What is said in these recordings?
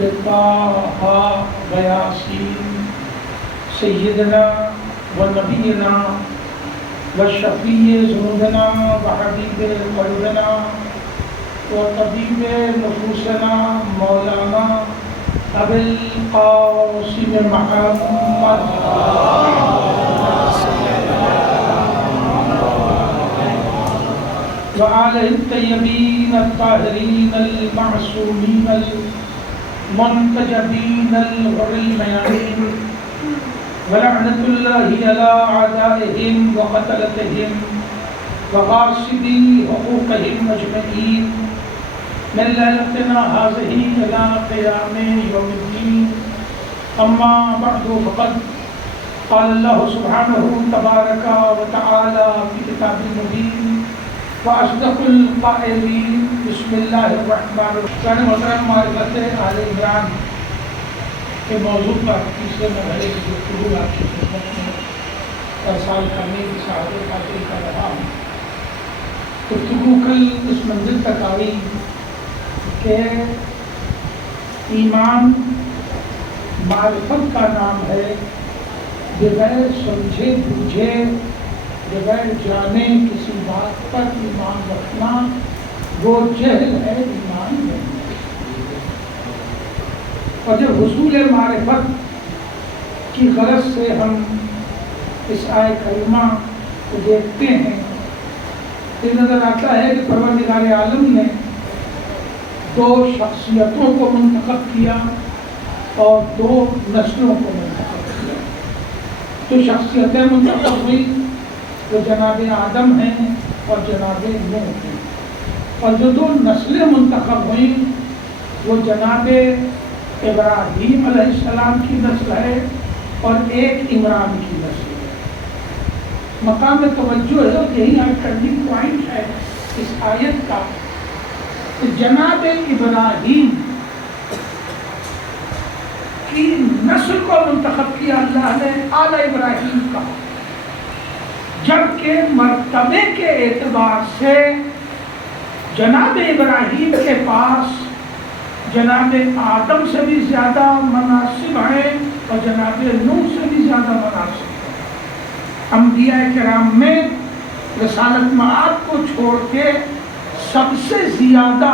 بطه وياسين سيدنا ونبينا وشفيع ذنوبنا وحبيب قلوبنا وطبيب نفوسنا مولانا أبي القاسم محمد وآله الطيبين الطاهرين المعصومين المنتجبين الغر الميامين ولعنة الله على أعدائهم وقتلتهم وغاصبي حقوقهم أجمعين من ليلتنا هذه إلى قيام يوم الدين. أما بعد فقد قال الله سبحانه تبارك وتعالى في كتاب المبين وأصدق القائلين بسم الله الرحمن الرحيم. محترم معرفت آل عمران کے موضوع پر تیسرے مرحلے کی گفتگو آپ کی خدمت میں ارسال کرنے کی سعادت حاصل کر رہا ہوں. گفتگو کل اس منزل تک آئی کہ ایمان معرفت کا نام ہے. بغیر سمجھے بوجھے بغیر جانے کسی بات پر ایمان رکھنا وہ جہل ہے، ایمان نہیں. اور جب حصول معرفت کی غرض سے ہم اس آیت کریمہ کو دیکھتے ہیں تو نظر آتا ہے کہ پروردگار عالم نے دو شخصیتوں کو منتخب کیا اور دو نسلوں کو منتخب کیا. جو شخصیتیں منتخب ہوئی وہ جناب آدم ہیں اور جناب نوح ہیں، اور جو دو نسلیں منتخب ہوئیں وہ جناب ابراہیم علیہ السلام کی نسل ہے اور ایک عمران کی نسل ہے. مقام توجہ ہے اور یہی ٹرننگ پوائنٹ ہے اس آیت کا کہ جناب ابراہیم کی نسل کو منتخب کیا اللہ نے آل ابراہیم کا، جبکہ مرتبے کے اعتبار سے جناب ابراہیم کے پاس جناب آدم سے بھی زیادہ مناصب ہیں اور جناب نوح سے بھی زیادہ مناصب ہیں. انبیاء کرام میں رسالت معاد کو چھوڑ کے سب سے زیادہ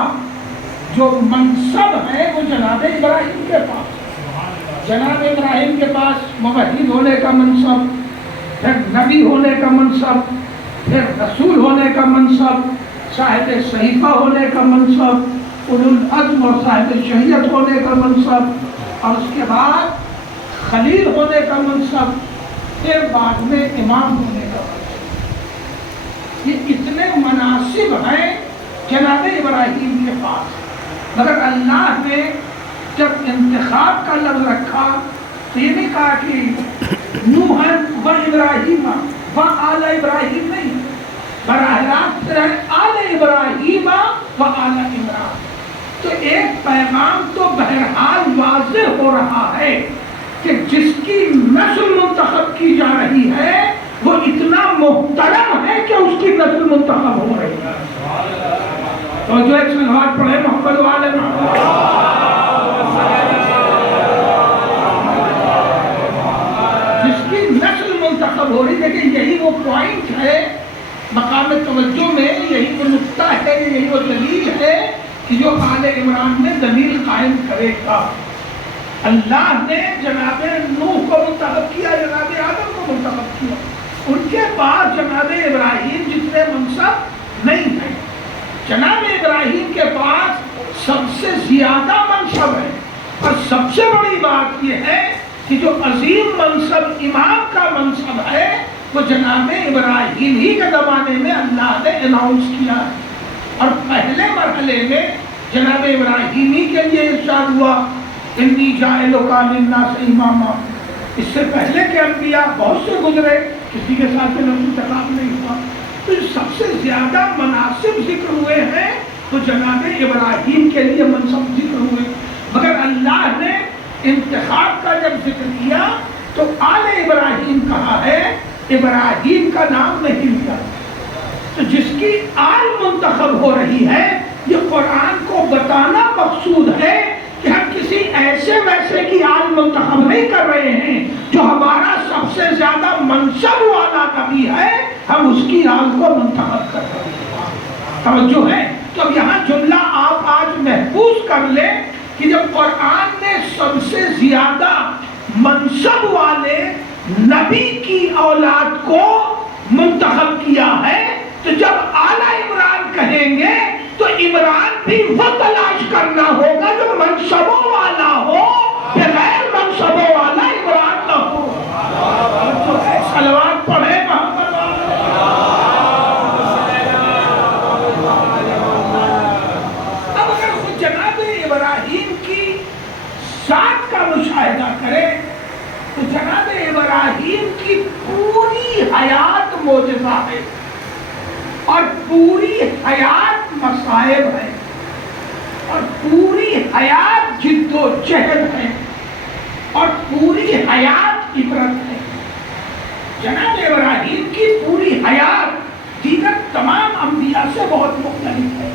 جو منصب ہے وہ جناب ابراہیم کے پاس. جناب ابراہیم کے پاس موحد ہونے کا منصب، پھر نبی ہونے کا منصب، پھر رسول ہونے کا منصب، صاحب صحیفہ ہونے کا منصب، اولو العزم اور صاحب شریعت ہونے کا منصب، اور اس کے بعد خلیل ہونے کا منصب، پھر بعد میں امام ہونے کا منصب. یہ اتنے مناصب ہیں جناب ابراہیم کے پاس. مگر اللہ نے جب انتخاب کا لفظ رکھا تو یہ نہیں کہا کہ نوح و ابراہیم و آل ابراہیم، نہیں، براہ راست ہے آل ابراہیم و آل عمران. تو ایک پیغام تو بہرحال واضح ہو رہا ہے کہ جس کی نسل منتخب کی جا رہی ہے وہ اتنا محترم ہے کہ اس کی نسل منتخب ہو رہی ہے. تو جو ایک سلوات پڑھے محمد والے جس کی نسل منتخب ہو رہی ہے. لیکن یہی وہ پوائنٹ ہے مقام توجہ میں، یہی وہ نقطہ ہے، یہی وہ دلیل ہے کہ جو آل عمران میں دلیل قائم کرے گا. اللہ نے جناب نوح کو منتخب کیا، جناب آدم کو منتخب کیا. ان کے پاس جناب ابراہیم جتنے منصب نہیں ہیں. جناب ابراہیم کے پاس سب سے زیادہ منصب ہے. اور سب سے بڑی بات یہ ہے کہ جو عظیم منصب امام کا منصب ہے وہ جناب ابراہیم ہی کے زمانے میں اللہ نے اناؤنس کیا ہے. اور پہلے مرحلے میں جناب ابراہیمی کے لیے ارشاد ہوا انی جاعلک للناس اماما. اس سے پہلے کے انبیاء بہت سے گزرے، کسی کے ساتھ نفس خطاب نہیں ہوا. تو سب سے زیادہ مناسب ذکر ہوئے ہیں تو جناب ابراہیم کے لیے منصب ذکر ہوئے. مگر اللہ نے انتخاب کا جب ذکر کیا تو آل ابراہیم کہا ہے، ابراہیم کا نام نہیں لیا. تو جس کی آل منتخب ہو رہی ہے، یہ قرآن کو بتانا مقصود ہے کہ ہم کسی ایسے کی آل منتخب نہیں کر رہے ہیں جو ہمارا سب سے زیادہ منصب والا نبی ہے، ہم اس کی آل کو منتخب کر رہے ہیں۔ توجہ ہے؟ تو اب یہاں جملہ آپ آج محفوظ کر لیں کہ جب قرآن نے سب سے زیادہ منصب والے نبی کی اولاد کو منتخب کیا ہے، تو جب اعلیٰ عمران کہیں گے تو عمران بھی وہ تلاش کرنا ہوگا جو منصبوں والا ہو، بغیر منصبوں والا عمران نہ ہو۔ صلوات پڑھے محمد۔ اب اگر خود جناب ابراہیم کی ذات کا مشاہدہ کرے تو جناب ابراہیم کی پوری حیات معجزہ ہے اور پوری حیات مصائب ہے اور پوری حیات جد و جہد ہے اور پوری حیات عبرت ہے۔ جناب ابراہیم کی پوری حیات دیگر تمام انبیاء سے بہت مختلف ہے۔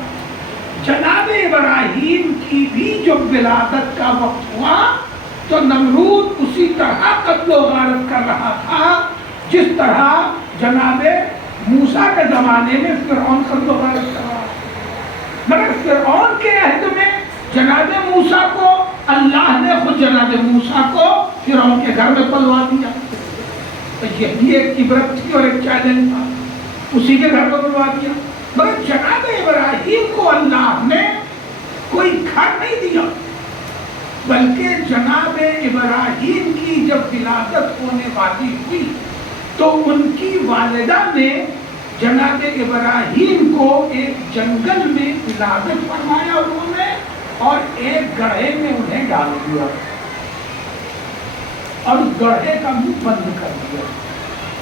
جناب ابراہیم کی بھی جو ولادت کا وقت ہوا تو نمرود اسی طرح قتل و غارت کر رہا تھا جس طرح جناب موسیٰ کے زمانے میں فرعون قتل و غارت کر رہا تھا، مگر فرعون کے عہد میں جناب موسیٰ کو اللہ نے خود جناب موسیٰ کو فرعون کے گھر میں پلوا دیا۔ تو یہی ایک عبرت تھی اور ایک چیلنج تھا، اسی کے گھر میں پلوا دیا۔ مگر جناب ابراہیم کو اللہ نے کوئی گھر نہیں دیا، بلکہ جناب ابراہیم کی جب ولادت ہونے والی ہوئی تو ان کی والدہ نے جناب ابراہیم کو ایک جنگل میں ولادت فرمایا انہوں نے اور ایک گڑھے میں انہیں ڈال دیا اور گڑھے کا منہ بند کر دیا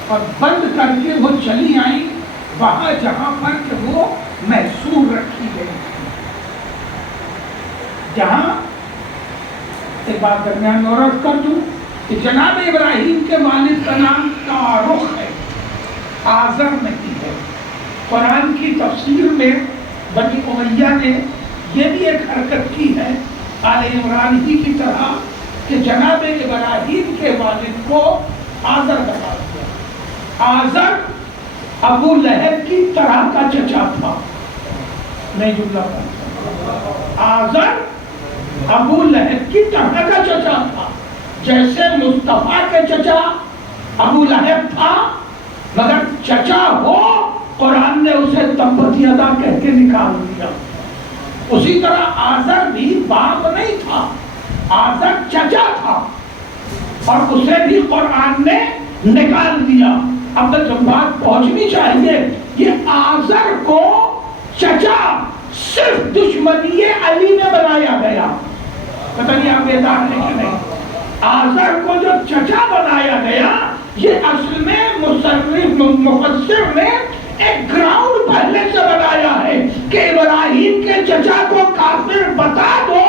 اور بند کر کے وہ چلی آئیں وہاں جہاں پر کہ وہ محصور رکھی گئی تھی۔ جہاں ایک بات درمیان میں اور عرض کر دوں کہ جناب ابراہیم کے والد کا نام تارخ ہے، آزر نہیں ہے۔ قرآن کی تفسیر میں بنی امیہ نے یہ بھی ایک حرکت کی ہے آل عمران ہی کی طرح کہ جناب ابراہیم کے والد کو آزر بنا دیا۔ آزر ابو لہب کی طرح کا چچا تھا، نہیں جملہ پڑھا، آزر ابو لہب کی طرح کا چچا تھا، جیسے مصطفیٰ کے چچا ابو لہب تھا مگر چچا ہو قرآن نے اسے تبت یدا کہہ کے نکال دیا۔ اسی طرح آزر بھی باپ نہیں تھا، آزر چچا تھا اور اسے بھی قرآن نے نکال دیا۔ اب جب بات پہنچنی چاہیے، یہ آزر کو چچا صرف دشمنی علی میں بنایا گیا، پتہ نہیں آپ بیدار ہیں کہ نہیں۔ آزر کو جو چچا بنایا گیا یہ اصل میں مفسر نے ایک گراؤنڈ پہلے سے بنایا ہے کہ ابراہیم کے چچا کو کافر بتا دو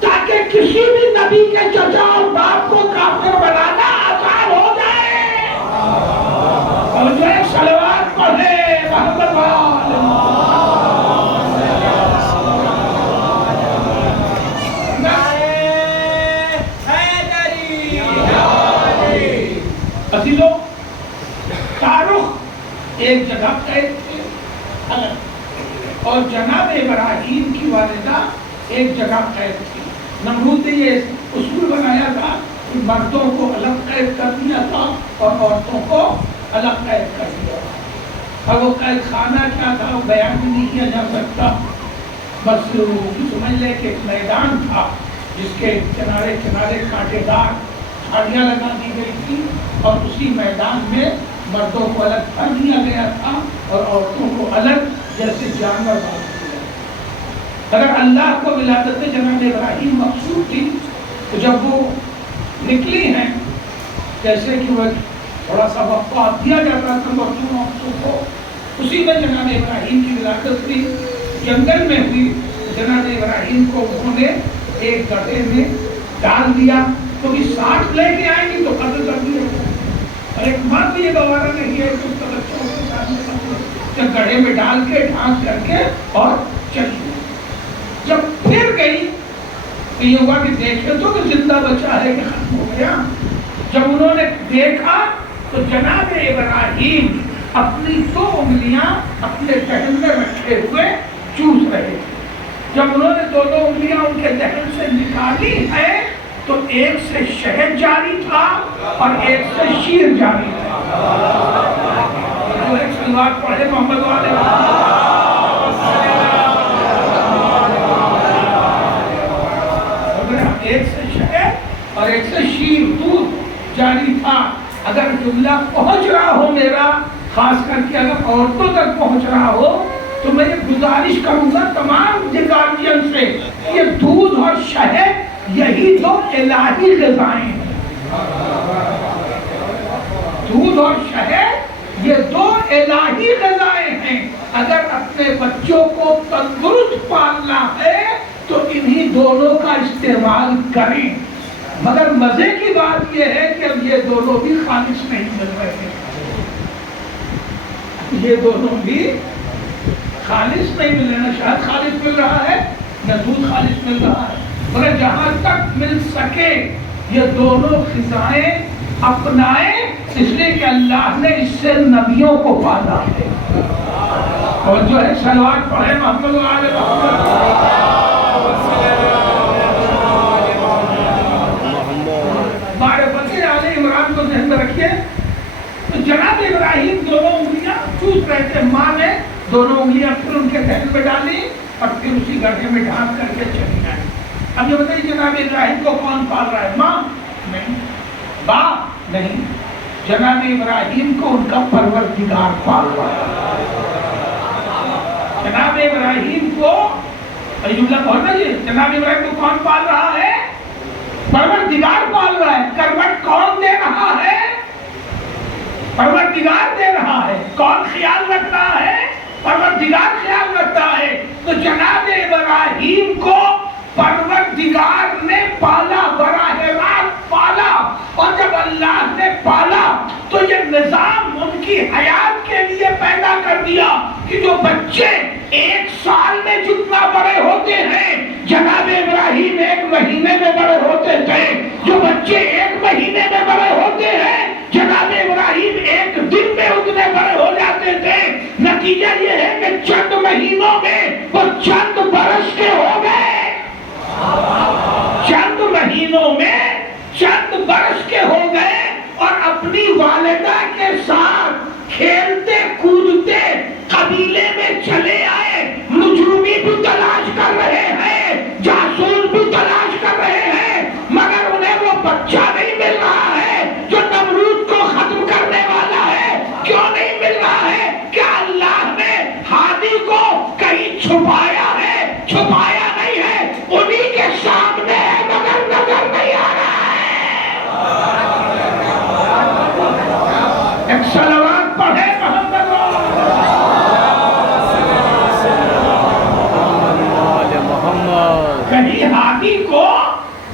تاکہ کسی بھی نبی کے چچا اور باپ کو کافر بنانا آسان ہو جائے۔ اور جو ایک صلوات پڑھے محمد عزیزو، تارخ ایک جگہ قید تھے الگ اور جناب ابراہیم کی والدہ ایک جگہ قید تھی۔ نمرود نے یہ اصول بنایا تھا کہ مردوں کو الگ قید کر دیا تھا اور عورتوں کو الگ قید کر دیا تھا، اور وہ قید خانہ کیا تھا وہ بیان بھی نہیں کیا جا سکتا، بس سمجھ لے کہ ایک میدان تھا جس کے کنارے کنارے کانٹے دار جھاڑیاں لگا دی گئی تھی اور اسی میدان میں مردوں کو الگ کر دیا گیا تھا اور عورتوں کو الگ جیسے جانور باندھ دیا۔ اگر اللہ کو ولادت جناب ابراہیم مقصود تھی تو جب وہ نکلی ہیں جیسے کہ وہ تھوڑا سا وقت دیا جاتا تھا مردوں عورتوں کو، اسی میں جناب ابراہیم کی ولادت ہوئی، جنگل میں ہوئی۔ جناب ابراہیم کو انہوں نے ایک گڑھے میں ڈال دیا، کیونکہ ساتھ لے کے آئیں گی تو قتل کر دیا اور ایک ماں بھی یہ گوارا نہیں ہے کہ اس کا بچہ اس کے ساتھ میں قتل گڑھے میں ڈال کے ڈھانک کر کے اور چلی گئی۔ جب پھر گئی تو یہ ہوا کہ دیکھے تو کہ زندہ بچا ہے کہ ختم ہو گیا. جب انہوں نے دیکھا تو جناب ابراہیم اپنی 2 انگلیاں اپنے دہن میں رکھے ہوئے چوس رہے تھے. جب انہوں نے 2 انگلیاں ان کے دہن سے نکالی ہے تو ایک سے شہد جاری تھا اور ایک سے شیر جاری تھا. جو ایک سلوات پڑھے محمد والے ایک سے شہد اور ایک سے شیر دودھ جاری تھا. اگر جملہ پہنچ رہا ہو میرا، خاص کر کے اگر عورتوں تک پہنچ رہا ہو، تو میں یہ گزارش کروں گا تمام گارجین سے، یہ دودھ اور شہد یہی 2 الہی غذائیں ہیں. دودھ اور شہد یہ 2 الہی غذائیں ہیں. اگر اپنے بچوں کو تندرست پالنا ہے تو انہی دونوں کا استعمال کریں. مگر مزے کی بات یہ ہے کہ اب یہ دونوں بھی خالص نہیں مل رہے ہیں. یہ دونوں بھی خالص نہیں مل رہے. نہ شہد خالص مل رہا ہے نہ دودھ خالص مل رہا ہے. مگر جہاں تک مل سکے یہ دونوں غذائیں اپنائیں، اس لیے کہ اللہ نے اس سے نبیوں کو پالا ہے. اور جو ہے صلوات پڑھے محمد وآل محمد. عمران کو ذہن میں رکھیے. تو جناب ابراہیم 2 انگلیاں چوس رہے تھے. ماں نے 2 انگلیاں پھر ان کے دہن میں ڈالی اور پھر اسی گڑھے میں ڈھانپ کر کے چلی آئی. اب یہ بتائیے جناب ابراہیم کو کون پال رہا ہے؟ ماں نہیں، باپ نہیں، جناب ابراہیم کو ان کا پروردگار پال رہا ہے. جناب ابراہیم کو بولنا جی، جناب ابراہیم کو کون پال رہا ہے؟ پروردگار پال رہا ہے. کروٹ کون دے رہا ہے؟ پروردگار دے رہا ہے. کون خیال رکھ رہا ہے؟ پروردگار خیال رکھتا ہے. تو جناب ابراہیم کو پروردگار نے پالا، براہ راست پالا. اور جب اللہ نے پالا تو یہ نظام ان کی حیات کے لیے پیدا کر دیا کہ جو بچے 1 سال میں جتنا بڑے ہوتے ہیں، جناب ابراہیم 1 مہینے میں بڑے ہوتے تھے. جو بچے 1 مہینے میں بڑے ہوتے ہیں، جناب ابراہیم 1 دن میں اتنے بڑے ہو جاتے تھے. نتیجہ یہ ہے کہ چند مہینوں میں وہ چند برس کے ہو گئے. چند مہینوں میں چند برس کے ہو گئے اور اپنی والدہ کے ساتھ کھیلتے کودتے قبیلے میں چلے آئے. نجومی بھی تلاش کر رہے ہیں، جاسوس بھی تلاش کر رہے ہیں، مگر انہیں وہ بچہ نہیں مل رہا ہے جو نمرود کو ختم کرنے والا ہے. کیوں نہیں مل رہا ہے؟ کیا اللہ نے ہادی کو کہیں چھپایا ہے؟ چھپایا نہیں ہے، انہی کے سامنے ہے مگر نظر نہیں آ رہا ہے. ایک صلوات پڑھے محمد کہیں ہادی کو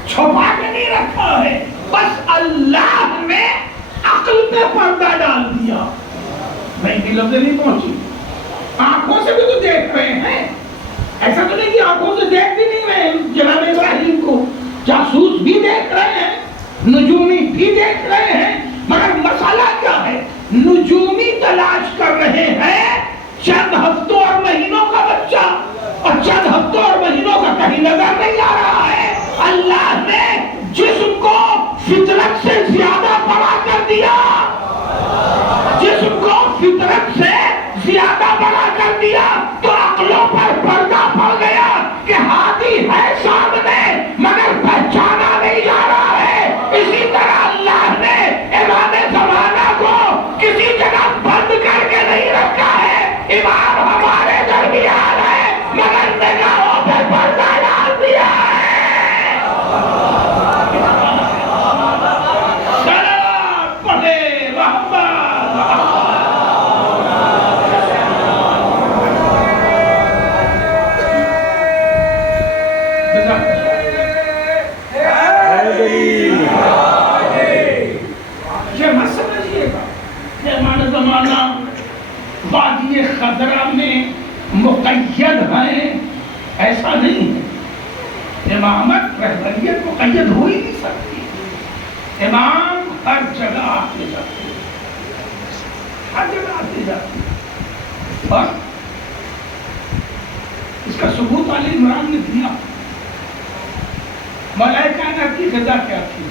چھپا کے نہیں رکھا ہے، بس اللہ نے عقل پہ پردہ ڈال دیا. نہیں لفظ نہیں پہنچی. آنکھوں سے بھی تو دیکھ رہے ہیں، ایسا تو نہیں کہ آنکھوں سے دیکھ بھی نہیں رہے. جناب ابراہیم کو جاسوس بھی دیکھ رہے ہیں، نجومی بھی دیکھ رہے ہیں، مگر مسئلہ کیا ہے؟ نجومی تلاش کر رہے ہیں چند ہفتوں اور مہینوں کا بچہ، اور چند ہفتوں اور مہینوں کا کہیں نظر نہیں آ رہا ہے. اللہ نے جسم کو فطرت سے زیادہ بڑا کر دیا. جسم کو فطرت سے زیادہ بڑا کر دیا تو عقلوں پر پردہ پڑ گیا کہ ہادی ہے سامنے مگر پہچانا نہیں جا رہا ہے. اسی طرح اللہ نے امام زمانہ کو کسی جگہ بند کر کے نہیں رکھا ہے. امام ہمارے درمیان ہے مگر نگاہوں پہ پردہ ڈال دیا ہے. سلام پڑھے رحمت. یہ مت سمجھیے گا امام زمانہ وادی خضرا میں مقید ہیں، ایسا نہیں ہے. امامت رہبریت مقید ہو ہی نہیں سکتی. امام ہر جگہ آتے جاتے ہیں، ہر جگہ آتے جاتے ہیں. اور اس کا ثبوت علی عمران نے دیا. مولا کائنات کی غذا کیا تھی؟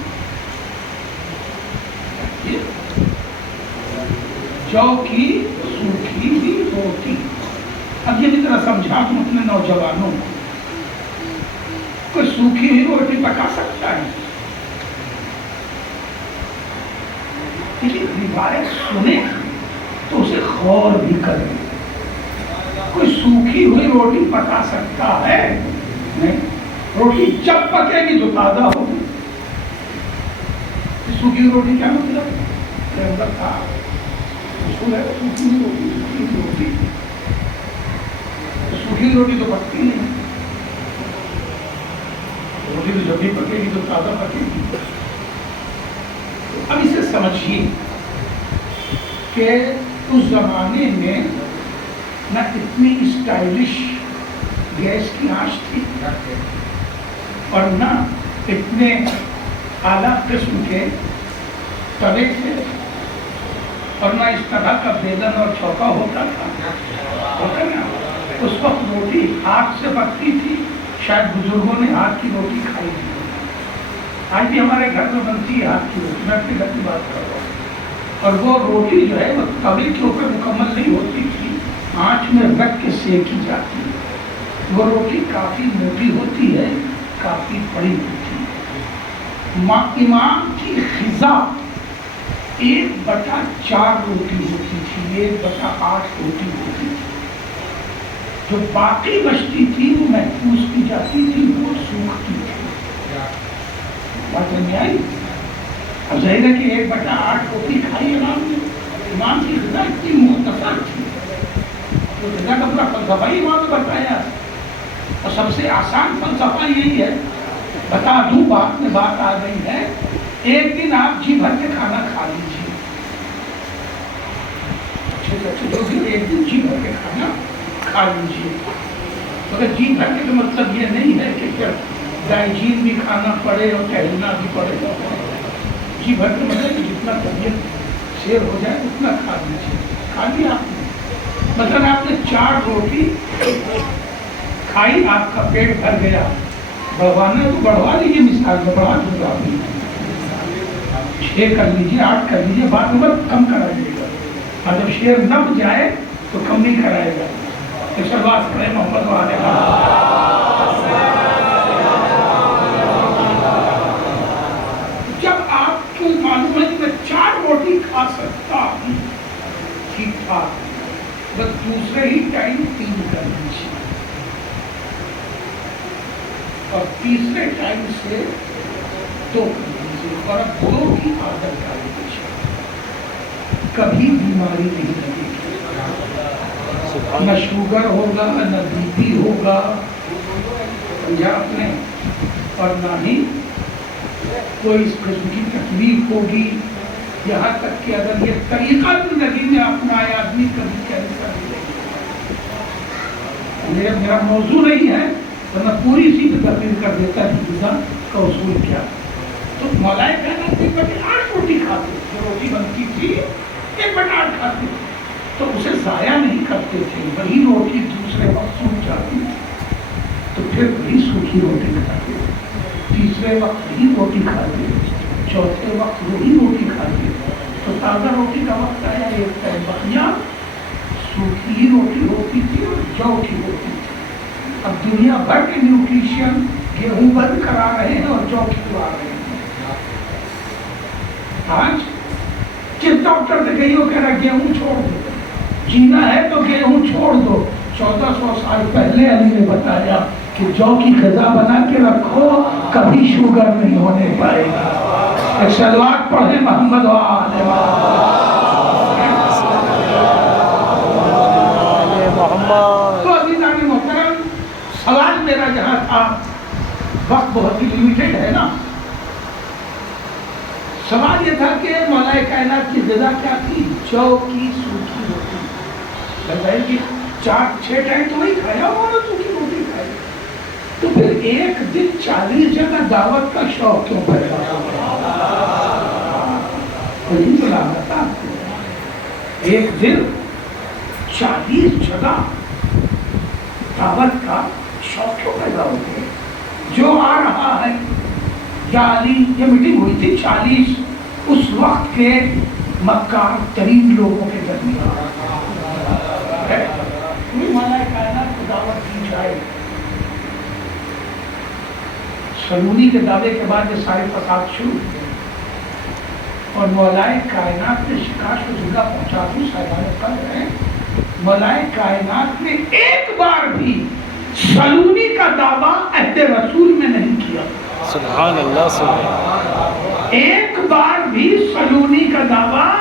جو کی سوکھی ہوئی روٹی. اب یہ بھی ذرا سمجھا تم اپنے نوجوانوں کو، کوئی سوکھی ہوئی روٹی پکا سکتا ہے؟ روایت سنے تو اسے غور بھی کرے. کوئی سوکھی ہوئی روٹی پکا سکتا ہے؟ نہیں. روٹی جب پکے گی تو تازہ ہوگی. سوکھی روٹی کیا مطلب تھا؟ سوکھی روٹی تو پکتی نہیں. روٹی تو جب بھی پکے گی تو تازہ پکے گی. اب اسے سمجھیے کہ اس زمانے میں نہ اتنی اسٹائلش گیس کی آنچ تھی اور نہ اتنے اعلیٰ قسم کے توے تھے اور نہ اس طرح کا بیلن اور چوکا ہوتا تھا نا. اس وقت روٹی ہاتھ سے پکتی تھی. شاید بزرگوں نے ہاتھ کی روٹی کھائی تھی. آج بھی ہمارے گھر میں بنتی ہے ہاتھ کی روٹی. میں اپنے گھر کی بات کر رہا ہوں. اور وہ روٹی جو ہے وہ توے کے اوپر مکمل نہیں ہوتی تھی، آنچ میں رکھ کے سینکی جاتی ہے. وہ روٹی کافی موٹی ہوتی ہے، کافی بڑی ہوتی ہے. امام کی غذا 1/4 روٹی ہوتی تھی، 1/8 روٹی ہوتی تھی. جو باقی بچتی تھی وہ محفوظ کی جاتی تھی، وہ سوکھتی تھی. بات نہیں آئی؟ اب ظاہر ہے کہ 1/8 روٹی کھائی امام نے. امام کی غذا اتنی مختصر تھی. تو غذا کا پورا فلسفہ ہی امام نے بتایا. اور سب سے آسان فلسفہ یہی ہے، بتا دوں بات میں بات آ گئی ہے. ایک دن آپ جی بھر کے کھانا کھا لیجیے. ایک دن جی بھر کے کھانا کھا لیجیے. مگر جی بھر کے کا مطلب یہ نہیں ہے کہ پھر ڈائجین بھی کھانا پڑے اور ٹہلنا بھی پڑے. جی بھر کے مطلب جتنا طبیعت سیر ہو جائے اتنا کھا لیجیے. کھا لیا آپ نے، مثلا آپ نے 4 روٹی کھائی، آپ کا پیٹ بھر گیا. بڑھوانا ہے تو بڑھوا لیجیے، مثال میں بڑھا دوں گا. 6 کر لیجیے، 8 کر لیجیے، بعد میں کم کرائیے گا. اور جب شیر نب جائے تو کم نہیں کرائے گا. شروعات پڑھے محمد والے. جب آپ کو معلوم ہے کہ میں 4 روٹی کھا سکتا ہوں، ٹھیک ٹھاک، بس دوسرے ہی ٹائم 3 کر لیجیے اور تیسرے ٹائم سے 2 کر لیجیے. اور اب 2 کی عادت ڈال دیجیے. کبھی بیماری نہیں لگے گی. نہ شوگر ہوگا، نہ بی پی ہوگا، سمجھا آپ نے، اور نہ ہی کوئی اس قسم کی تکلیف ہوگی. یہاں تک کہ اگر یہ طریقہ زندگی میں اپنایا آدمی کبھی کینسر نہیں. میرا موضوع نہیں ہے ورنہ پوری سی پہ تقریر کر دیتا ہے غذا کا اصول کیا. تو مولا کائنات 1/8 روٹی کھاتے. جو روٹی بنتی تھی 1/8 کھاتے، تو اسے ضائع نہیں کرتے تھے. وہی روٹی دوسرے وقت سوکھ جاتی تو پھر وہی سوکھی روٹی کھاتے. تیسرے وقت وہی روٹی کھاتے، چوتھے وقت وہی روٹی کھاتے. تو تازہ روٹی کا وقت آیا، ایک ٹائم بقیہ سوکھی روٹی ہوتی تھی اور جو کی ہوتی تھی. اب دنیا بھر کے نیوٹریشن گیہوں بند کرا رہے ہیں اور جو کھلا رہے ہیں. آج جس ڈاکٹر سے کہیے وہ کہہ رہا گیہوں چھوڑ دو، جینا ہے تو گیہوں چھوڑ دو. 1400 سال پہلے علی نے بتایا کہ جو کی غذا بنا کے رکھو، کبھی شوگر نہیں ہونے پائے گا. صلوات پڑھیں محمد وآل محمد. تو عزیزان محترم، سوال میرا جہاں تھا، وقت بہت ہی لمیٹڈ ہے نا. سوال یہ تھا کہ مولا کائنات کی غذا کیا تھی؟ جو کی سوکھی روٹی. بظاہر کی 4-6 ٹائم تو وہی کھایا، اور سوکھی روٹی کھائی. تو پھر ایک دن 40 جگہ دعوت کا شوق کیوں پیدا کوئی ملامت آپ کو؟ ایک دن 40 جگہ دعوت کا شوق کیوں پیدا ہو گیا؟ جو آ رہا ہے یا علی، یہ میٹنگ ہوئی تھی 40 اس وقت کے مکار ترین لوگوں کے درمیان مولا کائنات کو دعوت دی جائے. سلونی کے دعوے کے بعد یہ سارے فساد شروع ہوئے اور مولائے کائنات نے شکاش کو جگہ پہنچا دی. صاحبان کر رہے ہیں مولائے کائنات نے ایک بار بھی سلونی کا دعویٰ عہد رسول میں نہیں کیا. سبحان اللہ سبحان اللہ. ایک بار بھی سلونی کا دعویٰ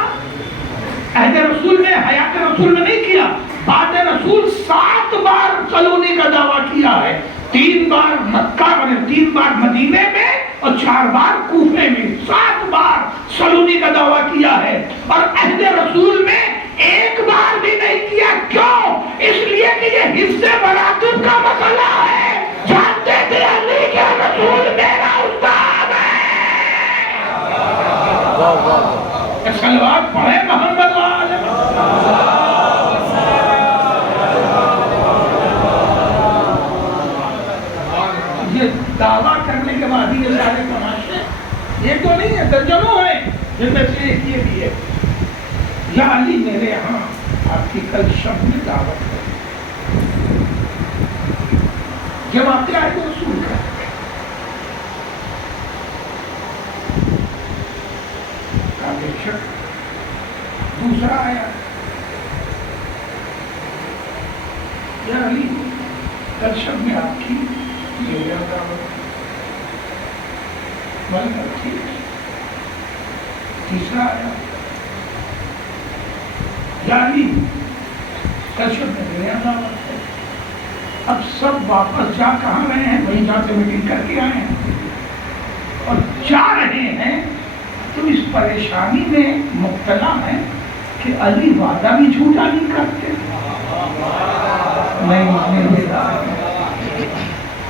عہد رسول میں، حیات رسول میں نہیں کیا. بعد رسول 7 بار سلونی کا دعویٰ کیا ہے. 3 بار مکہ میں، 3 بار مدینے میں اور 4 بار کوفے میں. 7 بار سلونی کا دعویٰ کیا ہے اور عہد رسول میں ایک بار بھی نہیں کیا. کیوں؟ اس لیے کہ یہ حصے مراتب کا مسئلہ ہے. جانتے تھے علی کے رسول میرا استاد ہے. صلوات پڑھے محمد والے. یہ دعویٰ کرنے کے بعد یہ سارے تماشے یہ تو نہیں ہے، درجنوں ہیں جن میں سے ایک یہ بھی ہے. یا علی میرے یہاں آپ کی کل شب میں دعوت ہے. یہ واقعہ ہے تو رسول کا. بے شک دوسرا آیا یا علی کل شب میں آپ کی یہ دعوت ٹھیک. تیسرا آیا یا علی کل شب میں میرے دعوت ہے. اب سب واپس جا کہاں رہے ہیں؟ وہیں جا کے میٹنگ کر کے آئے ہیں اور جا رہے ہیں تو اس پریشانی میں مبتلا ہے کہ علی وعدہ بھی جھوٹا نہیں کرتے. نہیں مانے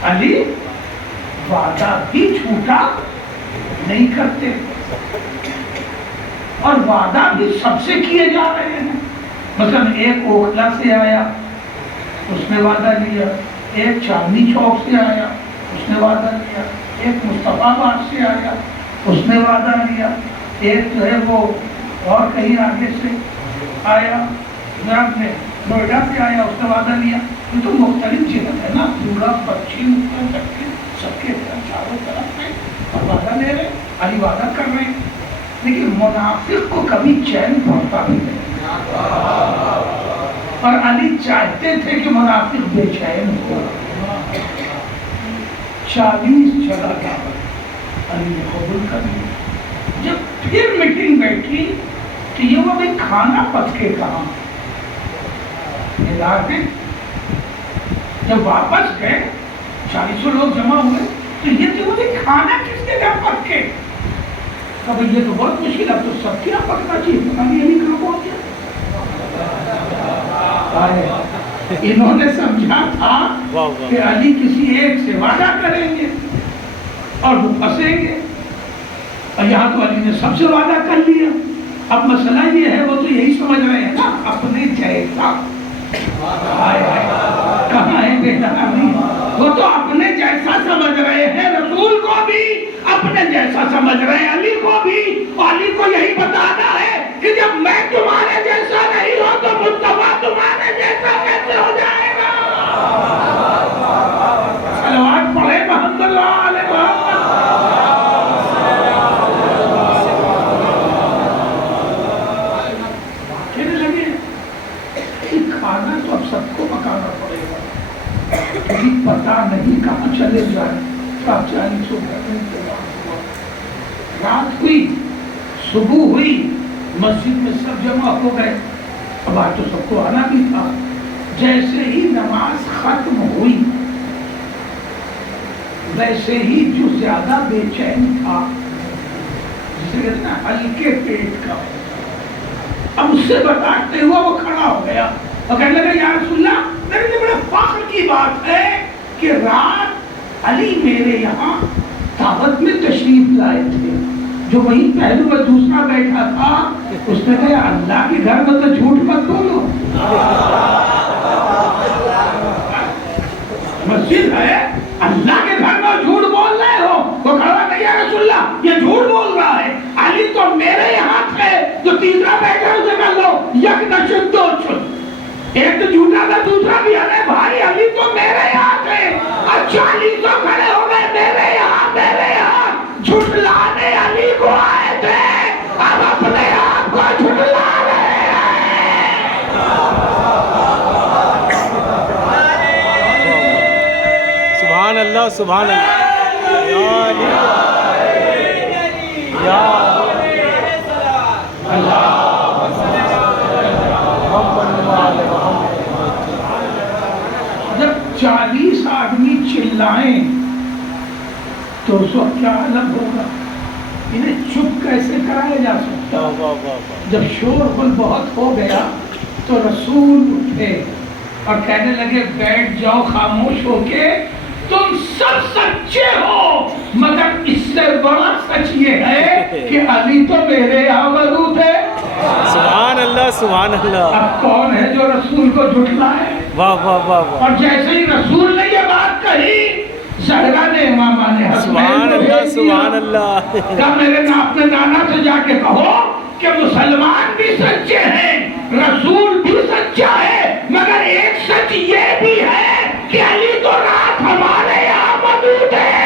علی وعدہ بھی جھوٹا نہیں کرتے اور وعدہ بھی سب سے کیے جا رہے ہیں. مثلا ایک اوکھلا سے آیا اس نے وعدہ لیا، ایک چاندنی چوک سے آیا اس نے وعدہ لیا، ایک مصطفیٰ آباد سے آیا اس نے وعدہ لیا، ایک جو ہے وہ اور کہیں آگے سے آیا، نوئیڈا سے آیا اس نے وعدہ لیا. یہ تو مختلف جہت ہے نا، پورا پچھم سب کے چاروں طرف ہے اور وعدہ لے رہے. علی وعدہ کر رہے ہیں لیکن منافق کو کبھی چین پڑتا بھی نہیں اور علی چاہتے تھے کہ منافق بے چین ہو. 40 جگہ دعوت علی نے قبول کر لیا. جب پھر میٹنگ بیٹھی تو یہ وہ بھی کھانا پک کے کہاں ہے. جب واپس گئے 400 لوگ جمع ہوئے تو یہ تھی وہ بھی کھانا کس کے گھر پک کے. کبھی یہ تو بہت مشکل ہے، تو سب کیا پکنا چاہیے. پتا نہیں علی کہاں پہنچ گیا. انہوں نے سمجھا تھا کہ علی کسی ایک سے وعدہ کریں گے اور وہ پھنسیں گے اور یہاں تو علی نے سب سے وعدہ کر لیا. اب مسئلہ یہ ہے وہ تو یہی سمجھ رہے ہیں نا اپنے جیسا. کہاں ہے بیٹا علی؟ وہ تو اپنے جیسا سمجھ رہے ہیں، رسول کو بھی اپنے جیسا سمجھ رہے ہیں، علی کو بھی. علی کو یہی بتانا ہے کہ جب میں تمہارے جیسا نہیں ہوں تو مصطفیٰ تمہارے جیسا کیسے ہو جائے گا. صلوات پڑھے محمد علیہ محمد. کہنے لگے کھانا تو اب سب کو پکانا پڑے گا کیونکہ پتا نہیں کہاں چلے جائیں. رات ہوئی، صبح ہوئی، مسجد میں سب جمع ہو گئے. اب آج تو سب کو آنا بھی تھا. جیسے ہی نماز ختم ہوئی ویسے ہی جو زیادہ بے چین تھا، جسے کہتے ہیں نا ہلکے پیٹ کا، اب اس سے بتاتے ہوا وہ کھڑا ہو گیا اور کہنے لگا یا رسول اللہ میرے لیے بڑا فخر کی بات ہے کہ رات علی میرے یہاں دعوت میں تشریف لائے تھے. جو وہیں پہلو میں دوسرا بیٹھا تھا اس نے کہا اللہ کے گھر میں تو جھوٹ مت بولو. مسجد ہے, اللہ کے گھر میں جھوٹ بول رہے ہو. وہ کہا کہ یا رسول اللہ یہ جھوٹ بول رہا ہے. علی تو میرے یہاں تھے. جو تیسرا بیٹھا اسے کہا لو یک نشد دو چھت. ایک تو جھوٹا تھا دوسرا بھی ہے بھائی. علی تو میرے یہاں تھے. اچھا علی تو کھڑے ہو گئے میرے یہاں جھٹلانے علی کو آئے تھے. اب اپنے آپ کو جھٹلا رہے ہیں. سبحان اللہ سبحان اللہ. یا جب 40 آدمی چلائیں تو اس وقت کیا حالت ہوگا. انہیں چپ کیسے کرایا جا سکتا. جب شور غل بہت ہو گیا تو رسول اٹھے اور کہنے لگے بیٹھ جاؤ خاموش ہو کے. تم سب سچے ہو مگر اس سے بڑا سچ یہ ہے کہ علی تو میرے یہاں موجود ہے. سبحان اللہ سبحان اللہ. اب کون ہے جو رسول کو جھٹلائے. واہ واہ واہ. اور جیسے ہی رسول نے یہ بات کہی زہرا نے امامہ نے سبحان اللہ سبحان اللہ. کہا میرے اپنے نانا سے جا کے کہو کہ مسلمان بھی سچے ہیں, رسول بھی سچا ہے, مگر ایک سچ یہ بھی ہے کہ علی تو رات ہمارے یہاں موجود ہے.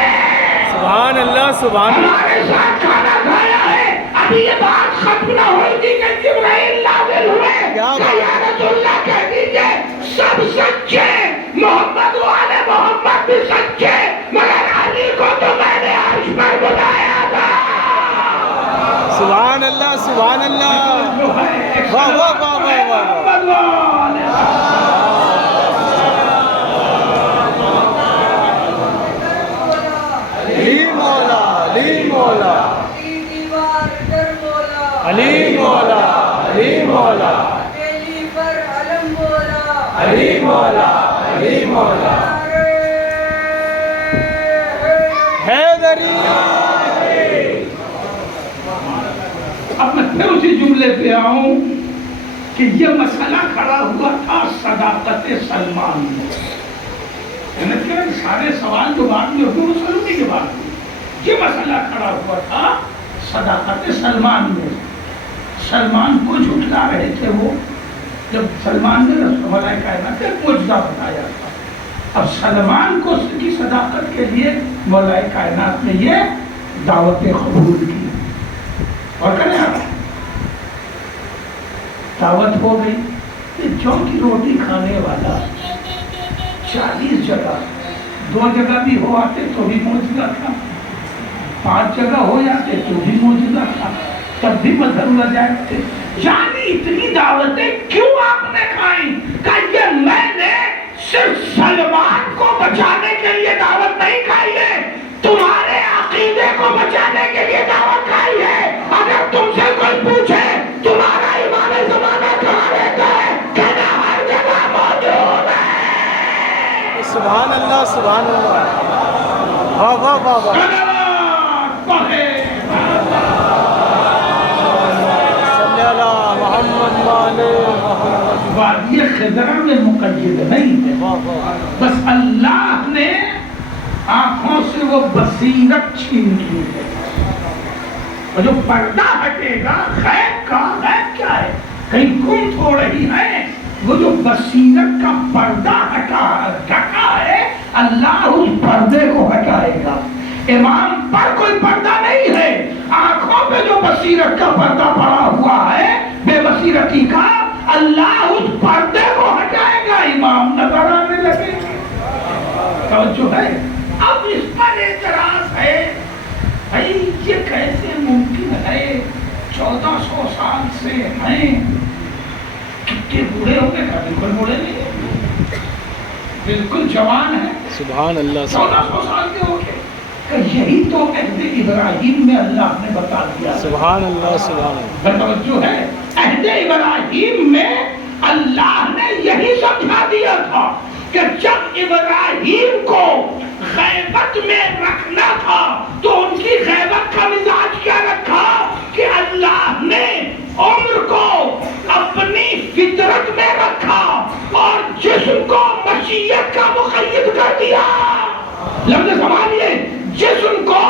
سبحان اللہ سبحان اللہ. ہمارے ساتھ کھانا کھایا ہے. ابھی یہ بات ختم نہ ہوئی تھی کہ جبرائیل نازل ہوئے. یا رسول اللہ کہہ دیجئے سب سچے, محمد والے محمد بھی سچے, مگر علی کو تو میں نے عرش پر بلایا تھا. سبحان اللہ سبحان اللہ. واہ واہ واہ واہ واہ. علی مولا علی مولا علی مولا علی مولا علی مولا علی مولا. حیدری. اب میں پھر اسی جملے پہ آؤں کہ یہ مسئلہ کھڑا ہوا تھا صداقت سلمان میں. سارے سوال جو بعد میں ہوئے وہ سلمی کے بعد ہوئے. یہ مسئلہ کھڑا ہوا تھا صداقت سلمان میں. سلمان کو جھٹلا رہے تھے وہ. جب سلمان نے رسول اللہ کائنات کا معجزہ بتایا تھا, اب سلمان کو اس کی صداقت کے لیے مولا کائنات نے یہ دعوت قبول کی. اور کریں دعوت ہو گئی. یہ جو کی روٹی کھانے والا 40 جگہ, 2 جگہ بھی ہو آتے تو بھی معجزہ تھا, 5 جگہ ہو جاتے تو بھی معجزہ تھا, تب بھی مدھر نہ جاتے. یعنی اتنی دعوتیں کیوں آپ نے کھائیں؟ کہ یہ میں نے صرف سلمان کو بچانے کے لیے دعوت نہیں کھائی ہے, تمہارے عقیدے کو بچانے کے لیے دعوت کھائی ہے. اگر تم سے کوئی پوچھے تمہارا امام زمانہ کہاں رہتا ہے, کہنا ہر جگہ موجود ہے. سبحان اللہ سبحان اللہ. واہ واہ واہ واہ. صلی اللہ محمد والے محمد. وادی خضرا میں مقید نہیں ہے, بس اللہ نے آنکھوں سے وہ بصیرت چھین لی ہے. اور جو پردہ ہٹے گا غیب کا, غیب کیا ہے کہیں گم ہو رہی ہے, وہ جو بصیرت کا پردہ ڈھکا ہے اللہ اس پردے کو ہٹائے گا. امام پر کوئی پردہ نہیں ہے, آنکھوں پہ جو بصیرت کا پردہ پڑا ہوا ہے بے بصیرتی کا, اللہ اس پردے کو ہٹائے گا, امام نظر آنے لگے گا. توجہ ہے. اب اس پر اعتراض ہے بھائی یہ کیسے ممکن ہے, 1400 سال سے ہیں, کتنے بوڑھے ہو گئے. بالکل بوڑھے نہیں, بالکل جوان ہیں. سبحان اللہ 1400 سال کے ہو گئے. کہ یہی تو عہد ابراہیم میں اللہ نے بتا دیا. سبحان اللہ سبحان اللہ. توجہ ہے. عہد ابراہیم میں اللہ نے یہی سمجھا دیا تھا کہ جب ابراہیم کو غیبت میں رکھنا تھا تو ان کی غیبت کا مزاج کیا رکھا کہ اللہ نے عمر کو اپنی فطرت میں رکھا اور جسم کو مشیت کا مقید کر دیا. لفظ سنبھالیے, جسم کو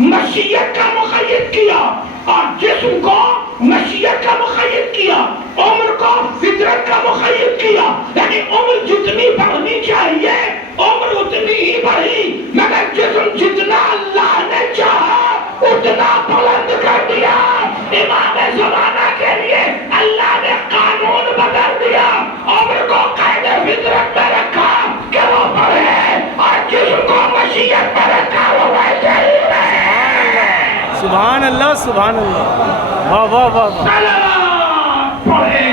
مشیت کا مقید کیا اور جسم کو مشیت کا مقید کیا, عمر کو فطرت کا مقید کیا. یعنی عمر جتنی بڑھنی چاہیے عمر اتنی ہی بڑھی, مگر جسم جتنا اللہ نے چاہا اتنا بلند کر دیا. امام زمانہ کے لیے اللہ نے قانون بدل دیا, عمر کو قید فطرت میں رکھا کہ وہ بڑھے اور جسم کو مشیت میں رکھا وہ ویسے ہی رہے. سبحان اللہ, سبحان اللہ, واہ واہ واہ. صلوات پڑھے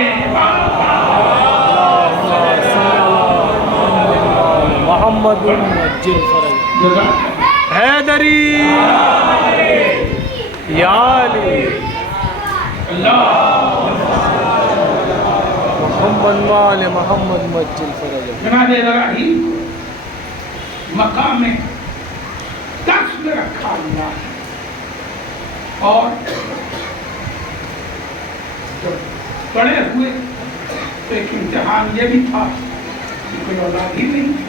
محمد مجل فرج حیدری یا علی محمد وال محمد مجل فرج. جناب ابراہیم مقام دس میں رکھا اللہ نے, اور جب بڑے ہوئے تو ایک امتحان یہ بھی تھا کہ کوئی اولاد ہی نہیں تھی.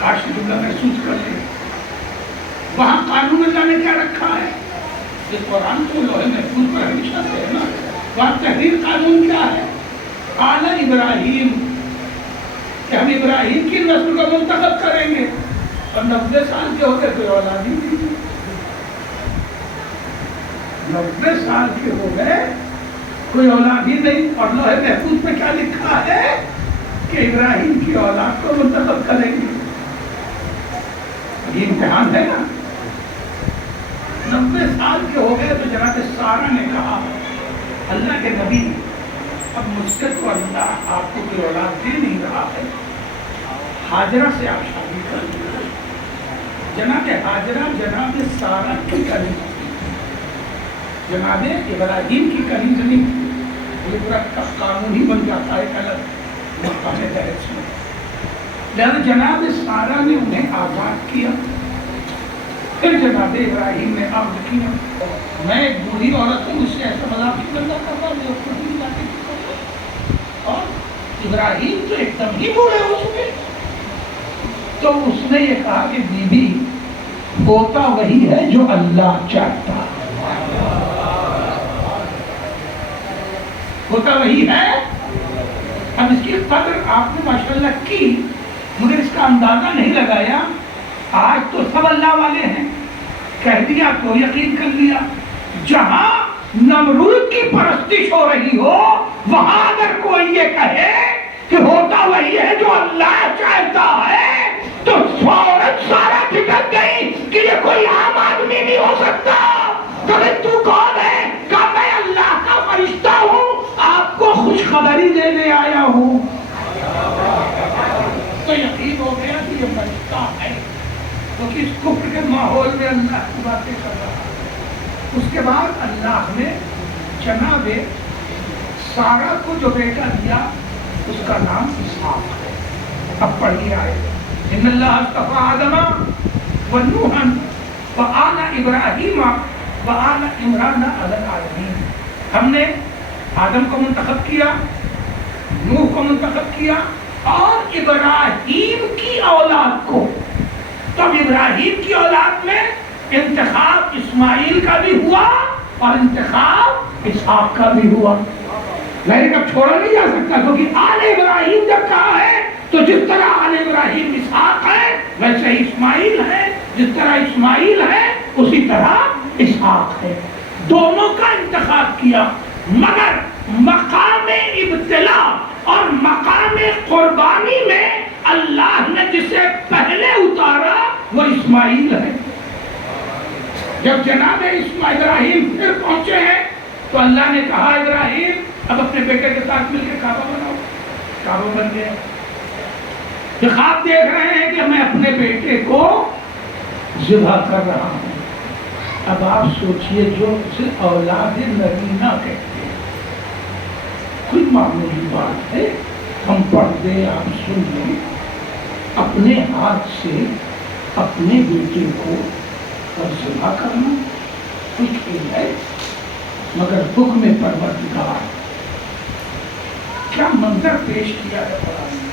کاش جملہ محسوس کر لیں, وہاں قانون اللہ نے کیا رکھا ہے, یہ قرآن تو لوہے محفوظ پر ہمیشہ سے ہے نا, وہاں تحریر قانون کیا ہے, قال ابراہیم, کہ ہم ابراہیم کی نسل کو منتخب کریں گے, اور 90 سال کے ہوتے کوئی اولاد ہی نہیں تھی. 90 سال کے ہو گئے کوئی اولاد ہی نہیں, اور لوہے محفوظ میں کیا لکھا ہے کہ ابراہیم کی اولاد کو منتخب کریں گے. یہ امتحان ہے نا. 90 سال کے ہو گئے تو جناب سارہ نے کہا اللہ کے نبی اب مجھ سے تو اللہ آپ کو کوئی اولاد دے نہیں رہا ہے, ہاجرہ سے آپ شادی کر دیں. جناب ہاجرہ جناب سارہ کی کنیز تھی, جناب ابراہیم کی کنیز نہیں تھی. یہ پورا قانون ہی بن جاتا ہے ایک الگ مقام دہج میں. لہذا جناب سارہ نے انہیں آزاد کیا. پھر جناب ابراہیم نے عرض کیا میں ایک بوڑھی عورت ہوں, اس سے ایسا مذاق نہیں کرنا کرتا, اور ابراہیم تو ایک دم ہی بوڑھے ہو چکے. تو اس نے یہ کہا کہ بی بی ہوتا وہی ہے جو اللہ چاہتا, ہوتا وہی ہے. اب اس کی قدر آپ نے ماشاءاللہ کی, مجھے اس کا اندازہ نہیں لگایا. آج تو سب اللہ والے ہیں, کہہ دیا تو یقین کر لیا. جہاں نمرود کی پرستش ہو رہی ہو وہاں اگر کوئی یہ کہے کہ ہوتا وہی ہے جو اللہ چاہتا ہے تو فوراً سارا ٹھٹک گئی کہ یہ کوئی عام آدمی نہیں ہو سکتا. تو کون ہے؟ کہا میں اللہ کا فرشتہ ہوں, آپ کو خوشخبری دینے آیا ہوں. تو یقین ہو گیا کہ یہ فرشتہ ہے, کیونکہ اس کفر کے ماحول میں اللہ کی باتیں کر رہا ہے. اس کے بعد اللہ نے جناب سارہ کو جو بیٹا دیا اس کا نام اسحاق ہے. اب پڑھیے آئے ان اللہ اصطفیٰ آدم ونوحا وآل ابراہیم وآل عمران علی العالمین. ہم نے آدم کو منتخب کیا, نوح کو منتخب کیا, اور ابراہیم کی اولاد کو. تب ابراہیم کی اولاد میں انتخاب اسماعیل کا بھی ہوا اور انتخاب اسحاق کا بھی ہوا. لیکن اب چھوڑا نہیں جا سکتا, کیونکہ آل ابراہیم جب کہا ہے تو جس طرح آل ابراہیم اسحاق ہے ویسے ہی اسماعیل ہے, جس طرح اسماعیل ہے اسی طرح اسحاق ہے. دونوں کا انتخاب کیا, مگر مقام ابتلا اور مقام قربانی میں اللہ نے جسے پہلے اتارا وہ اسماعیل ہے. جب جناب ابراہیم پھر پہنچے ہیں تو اللہ نے کہا ابراہیم اب اپنے بیٹے کے ساتھ مل کے کعبہ بناؤ. کعبہ بن گیا. یہ خواب دیکھ رہے ہیں کہ میں اپنے بیٹے کو ذبح کر رہا ہوں. اب آپ سوچئے جو اسے اولاد نرینہ کہتے ہیں, کوئی معمولی بات ہے, ہم پڑھ دیں آپ سن لیں. اپنے ہاتھ سے اپنے بیٹے کو ذبح کرنا کوئی کھیل ہے؟ مگر حکم پروردگار، کیا منظر پیش کیا ہے قرآن نے۔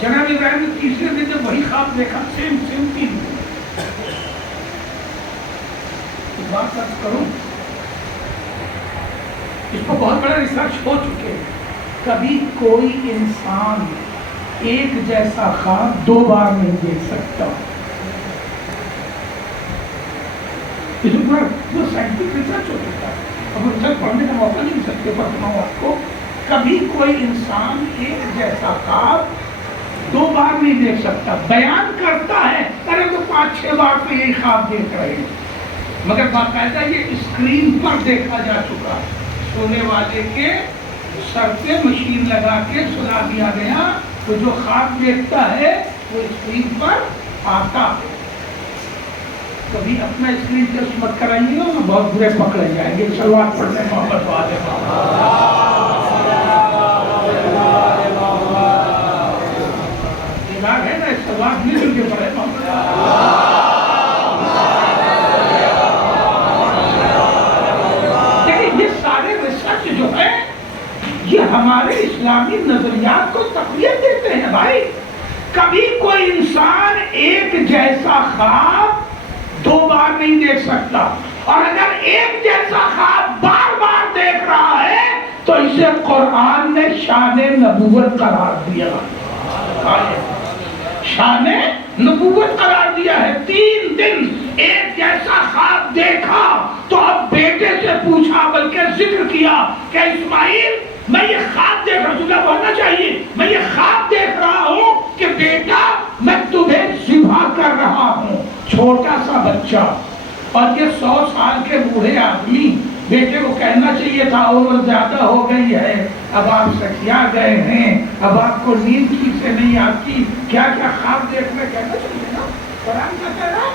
جناب ابراہیم نے تیسرے دن جب وہی خواب دیکھا، سیم 3 دن، بات کروں، اس پر بہت بڑا ریسرچ ہو چکے ہیں۔ کبھی کوئی انسان ایک جیسا خواب 2 بار نہیں دیکھ سکتا۔ اس پر وہ سائنٹفک ریسرچ ہو چکا ہے، اب ریسرچ پڑھنے کا موقع نہیں مل سکتے، پر سناؤں آپ کو، کبھی کوئی انسان ایک جیسا خواب 2 بار نہیں دیکھ سکتا۔ بیان کرتا ہے ارے تو 5-6 بار تو یہی خواب دیکھ رہے ہیں، مگر باقاعدہ یہ اسکرین پر دیکھا جا چکا، سونے والے کے سر پہ مشین لگا کے سلا دیا گیا، تو جو خواب دیکھتا ہے وہ اسکرین پر آتا ہے۔ کبھی اپنا اسکرین ٹیسٹ مت کرائیے گا، بہت برے پکڑے جائیں گے۔ صلوات پڑھنے محمد والے دماغ ہے نا، صلوات نہیں مل کے پڑھے محمد۔ جو ہے یہ ہمارے اسلامی نظریات کو تقویت دیتے ہیں بھائی۔ کبھی کوئی انسان ایک جیسا خواب 2 بار نہیں دیکھ سکتا، اور اگر ایک جیسا خواب بار بار دیکھ رہا ہے تو اسے قرآن نے شان نبوت قرار دیا، شان نبوت قرار دیا ہے۔ 3 دن ایک جیسا خواب دیکھا تو اب بیٹے سے پوچھا، بلکہ ذکر کیا کہ اسماعیل میں یہ خواب دیکھ رہا ہوں، تجھے بولنا چاہیے میں یہ خواب دیکھ رہا ہوں کہ بیٹا میں تمہیں ذبح کر رہا ہوں، چھوٹا سا بچہ۔ اور یہ 100 سال کے بوڑھے آدمی، بیٹے کو کہنا چاہیے تھا عمر زیادہ ہو گئی ہے، اب آپ سکیا گئے ہیں، اب آپ کو نیند ٹھیک سے نہیں آتی، کیا کیا خواب دیکھنا کہنا چاہیے نا۔ قرآن کیا کہہ رہا ہے؟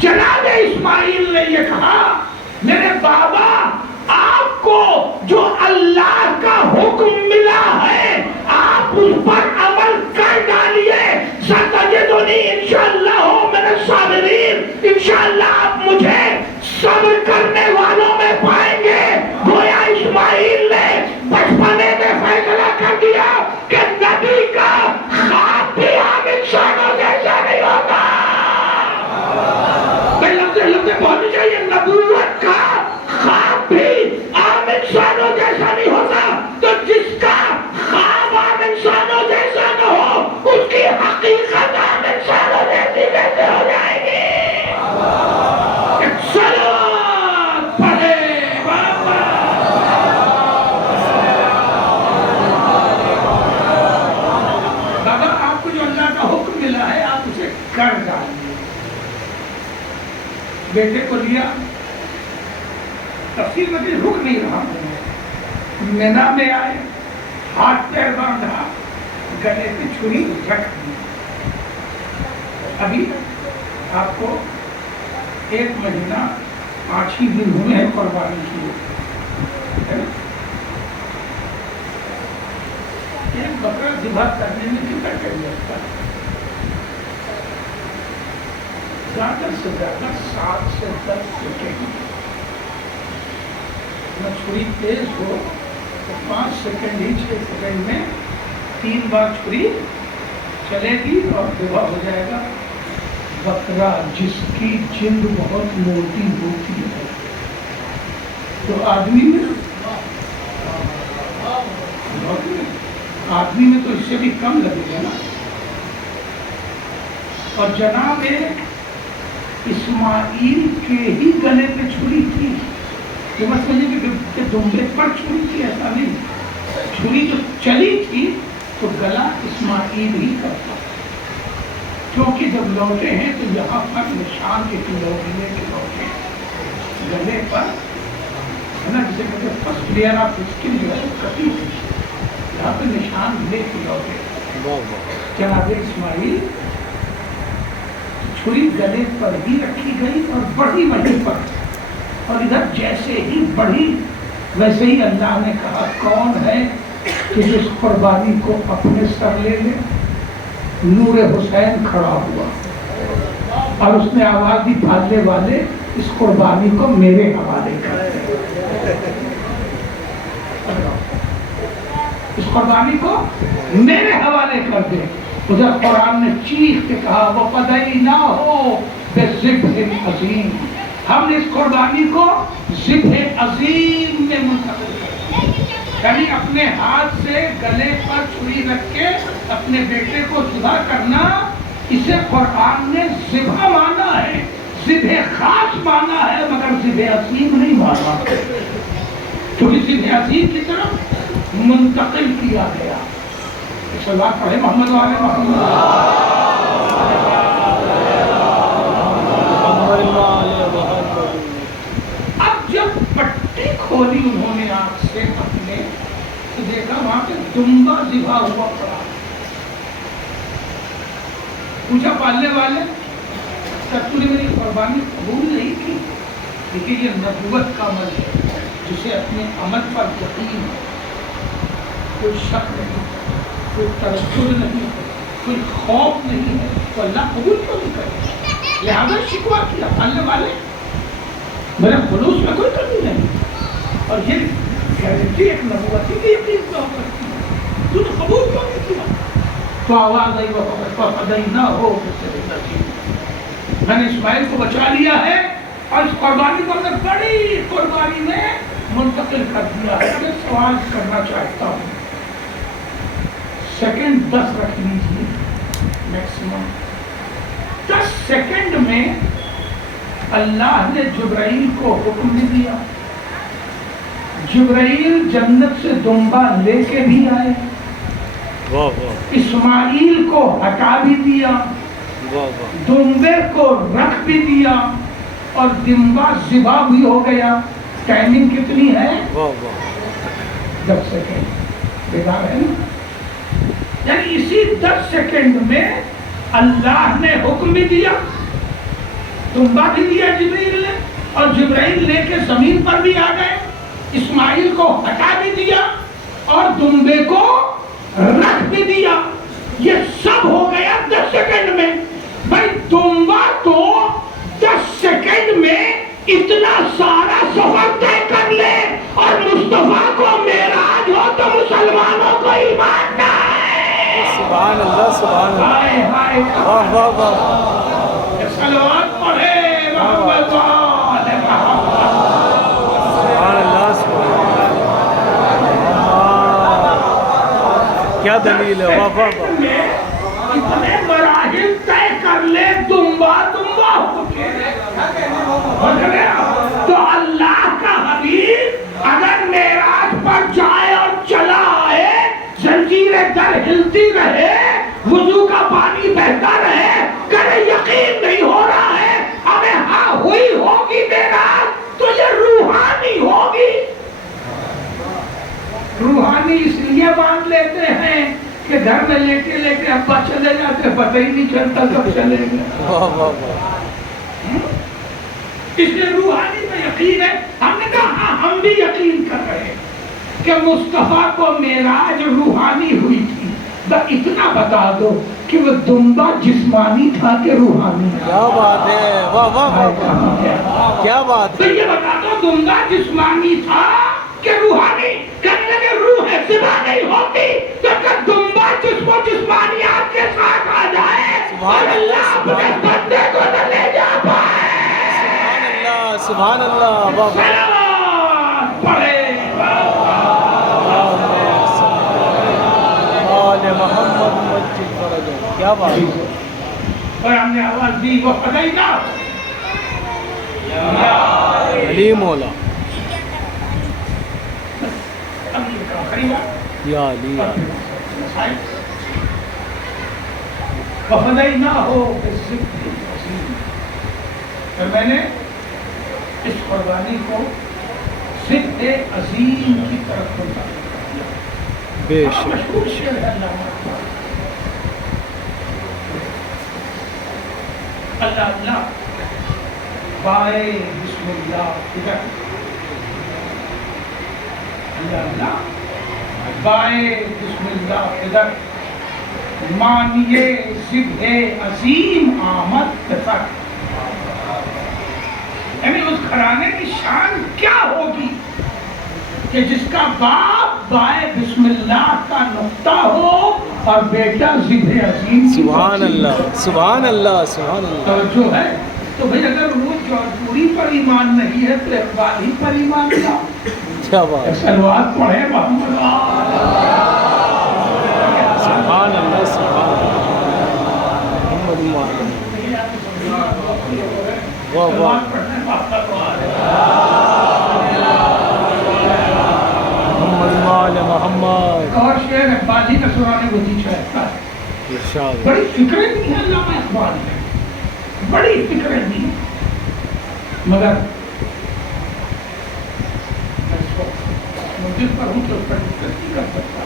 جناب اسماعیل نے یہ کہا میرے بابا آپ کو جو اللہ کا حکم ملا ہے آپ اس پر عمل کر ڈالیے، ستجدنی انشاءاللہ من الصابرین، انشاءاللہ آپ مجھے صبر کرنے والوں میں پائیں گے۔ گویا اسماعیل نے بچپنے میں فیصلہ کر دیا کہ نبی کا خواب بھی عام انسانوں جیسا نہیں ہوتا۔ لفظ بولنی چاہیے، نبوت کا خواب بھی عام انسانوں جیسا نہیں ہوتا، تو جس کا خواب عام انسانوں جیسا نہ ہو اس کی حقیقت عام انسانوں جیسی کیسے ہو جائے گی؟ صلوات پڑھے بابا۔ بابا آپ کو جو اللہ کا حکم ملا ہے آپ اسے کر ڈالیے۔ بیٹے کو لیا، تفصیل میں رک نہیں رہا ہوں، مینا میں آئے، ہاتھ پیر باندھا، گلے پہ چھری رکھ دی۔ ابھی آپ کو 1 مہینہ 8 ہی دن ہوئے ہیں قربانی کی۔ ایک بکرا ذبح کرنے میں کتنا ٹائم لگتا ہے؟ زیادہ سے زیادہ 7 سے 10 سیکنڈ۔ نہ چھری تیز ہو تو 5 سیکنڈ ہی 6 سیکنڈ میں 3 بار چھری چلے گی اور ذبح ہو جائے گا۔ بکرا جس کی جلد بہت موٹی ہوتی ہے تو آدمی میں تو اس سے بھی کم لگے گا نا۔ اور جناب اسماعیل کے ہی گلے پہ چھری تھی، یہ مت سمجھے کہ دمبے پر چھری تھی، ایسا نہیں، چھری جو چلی تھی تو گلا اسماعیل ہی کرتا، کیونکہ جب لوٹے ہیں تو یہاں پر نشان کے لوٹنے کے لوٹے گلے پر ہے نا، جسے کہتے ہیں فرسٹ لیئر آف اسکن جو ہے کٹی تھی، یہاں پہ نشان لے کے لوٹے۔ جناب اسماعیل چھری گلے پر ہی رکھی گئی اور بڑھی وہیں پر، اور ادھر جیسے ہی بڑھی ویسے ہی اللہ نے کہا کون ہے کہ جس قربانی کو اپنے سر لے لے. نور حسین کھڑا ہوا اور اس نے آواز دی پھالنے والے اس قربانی کو میرے حوالے کر دے. اس قربانی کو میرے حوالے کر دے. ادھر قرآن نے چیخ کے کہا وَفَدَيْنَاهُ بِذِبْحٍ عَظِيمٍ. ہم نے اس قربانی کو ذبح عظیم میں منتقل کر دیا. یعنی اپنے ہاتھ سے گلے پر چھری رکھ کے اپنے بیٹے کو ذبح کرنا، اسے قرآن نے ذبح مانا ہے، ذبح خاص مانا ہے، مگر ذبح عظیم نہیں مانا، کیونکہ ذبح عظیم کی طرف منتقل کیا گیا. صلوات پڑھے محمد و آل محمد. اب جب پٹی کھولی انہوں نے آنکھ سے اپنے، تو دیکھا وہاں پہ دمبا ذبح ہوا پڑا. پوچھا پالنے والے تب تو نے میری قربانی قبول نہیں کی؟ لیکن یہ نبوت کا عمل ہے جسے اپنے عمل پر یقین ہے، کوئی شک نہیں، کوئی تردد نہیں، کوئی خوف نہیں ہے، تو اللہ قبول کیوں نہیں کرے؟ لہذا شکوہ کیا پالنے والے میرے خلوص میں کوئی کمی نہیں. اور یہ گارنٹی ایک نبوتی کی یقین کا ہو کرتی ہے، تو نے قبول کیوں نہیں کیا؟ تو آواز آئی وَفَدَيْنَاهُ بِذِبْحٍ عَظِيمٍ. میں نے اسماعیل کو بچا لیا ہے اور اس قربانی کو میں بڑی قربانی میں منتقل کر دیا ہے. میں سوال کرنا چاہتا ہوں، سیکنڈ 10 رکھ لیجیے میکسیمم. 10 سیکنڈ میں اللہ نے جبرائیل کو حکم نہیں دیا. جبرائیل جنت سے دمبا لے کے بھی آئے، اسماعیل کو ہٹا بھی دیا، دمبے کو رکھ بھی دیا، اور دمبا ذبح بھی ہو گیا. ٹائمنگ کتنی ہے؟ 10 سیکنڈ. بیدار ہے نا؟ یعنی اسی 10 سیکنڈ میں اللہ نے حکم بھی دیا، دمبا بھی دیا جبرائیل نے، اور جبرائیل لے کے زمین پر بھی آ گئے، اسماعیل کو ہٹا بھی دیا اور دمبے کو رکھ بھی دیا. یہ سب ہو گیا 10 سیکنڈ میں. بھائی دمبا تو 10 سیکنڈ میں اتنا سارا سفر طے کر لے اور مصطفیٰ کو معراج ہو تو مسلمانوں کو ایمان نہ ہے. سبحان اللہ، سبحان اللہ، ہائے ہائے، واہ واہ واہ، صلوات پڑھے محمد و آل محمد. سبحان اللہ، سبحان اللہ، کیا دلیل ہے، واہ واہ واہ. اتنے مراحل طے کر لے دمبا دمبا ہو کے. تو اللہ کا حبیب اگر معراج پر جائے اور چلا آئے، زنجیر در ہلتی رہے، وضو کا پانی بہتا رہے، کرے یقین نہیں ہو رہا ہے ہمیں ہاں ہوئی ہوگی معراج، تو یہ روحانی ہوگی. روحانی اس لیے مان لیتے ہیں کہ گھر میں لیٹے لیٹے ابا چلے جاتے، پتہ ہی نہیں چلتا کب چلے گئے. واہ واہ واہ، اس لیے روحانی میں یقین ہے. ہم نے کہا ہاں ہم بھی یقین کر رہے ہیں کہ مصطفیٰ کو معراج روحانی ہوئی تھی. اتنا بتا دو کہ وہ دمبا جسمانی تھا کہ روحانی؟ کیا بات ہے، واہ واہ واہ، کیا بات تو ہے. یہ بتا دو دمبا جسمانی تھا کہ روحانی؟ کہنے لگے روح ہے ذبح نہیں ہوتی تو کہ دمبا جسم و جسمانیات کے ساتھ آ جائے اور اللہ اپنے بندے کو نہ لے جا پائے. سبحان اللہ، واہ واہ، صلوات پڑھے آل محمد مجد فرجہ، کیا بات ہے. اور ہم نے آواز دی وہ فدینا علی مولا، یا علی، یا علی. وَفَدَيْنَاهُ بِالذِّبْحِ الْعَظِيمِ. اور میں نے اس قربانی کو ذبح عظیم کی طرف منتقل کر دیا. بے شک، مشہور شعر ہے علامہ اللہ اللہ بائے بسم اللہ ادھر اللہ اللہ بائے بسم اللہ ادھر مانیے ضد عظیم آمد پسر. یعنی اس گھرانے کی شان کیا ہوگی کہ جس کا باپ بائے بسم اللہ کا نقطہ ہو اور بیٹا ضد عظیم. سبحان اللہ سبحان اللہ سبحان اللہ. توجہ ہے. تو بھئی اگر وہ جوہری پر ایمان نہیں ہے تو اقبال ہی پر ایمان لا. کیا بات. سلوات پڑھے محمد. سبحان اللہ سبحان اللہ. واہ واہ. محمد وعلی محمد. اور شعر اقبال ہی کا سنانے کو جی چاہتا ہے. ارشاد. بڑی فکریں بھی ہیں علامہ اقبال میں, بڑی فکریں بھی ہیں, مگر مجھے پر ہوں تو اس پر دقت نہیں کر سکتا.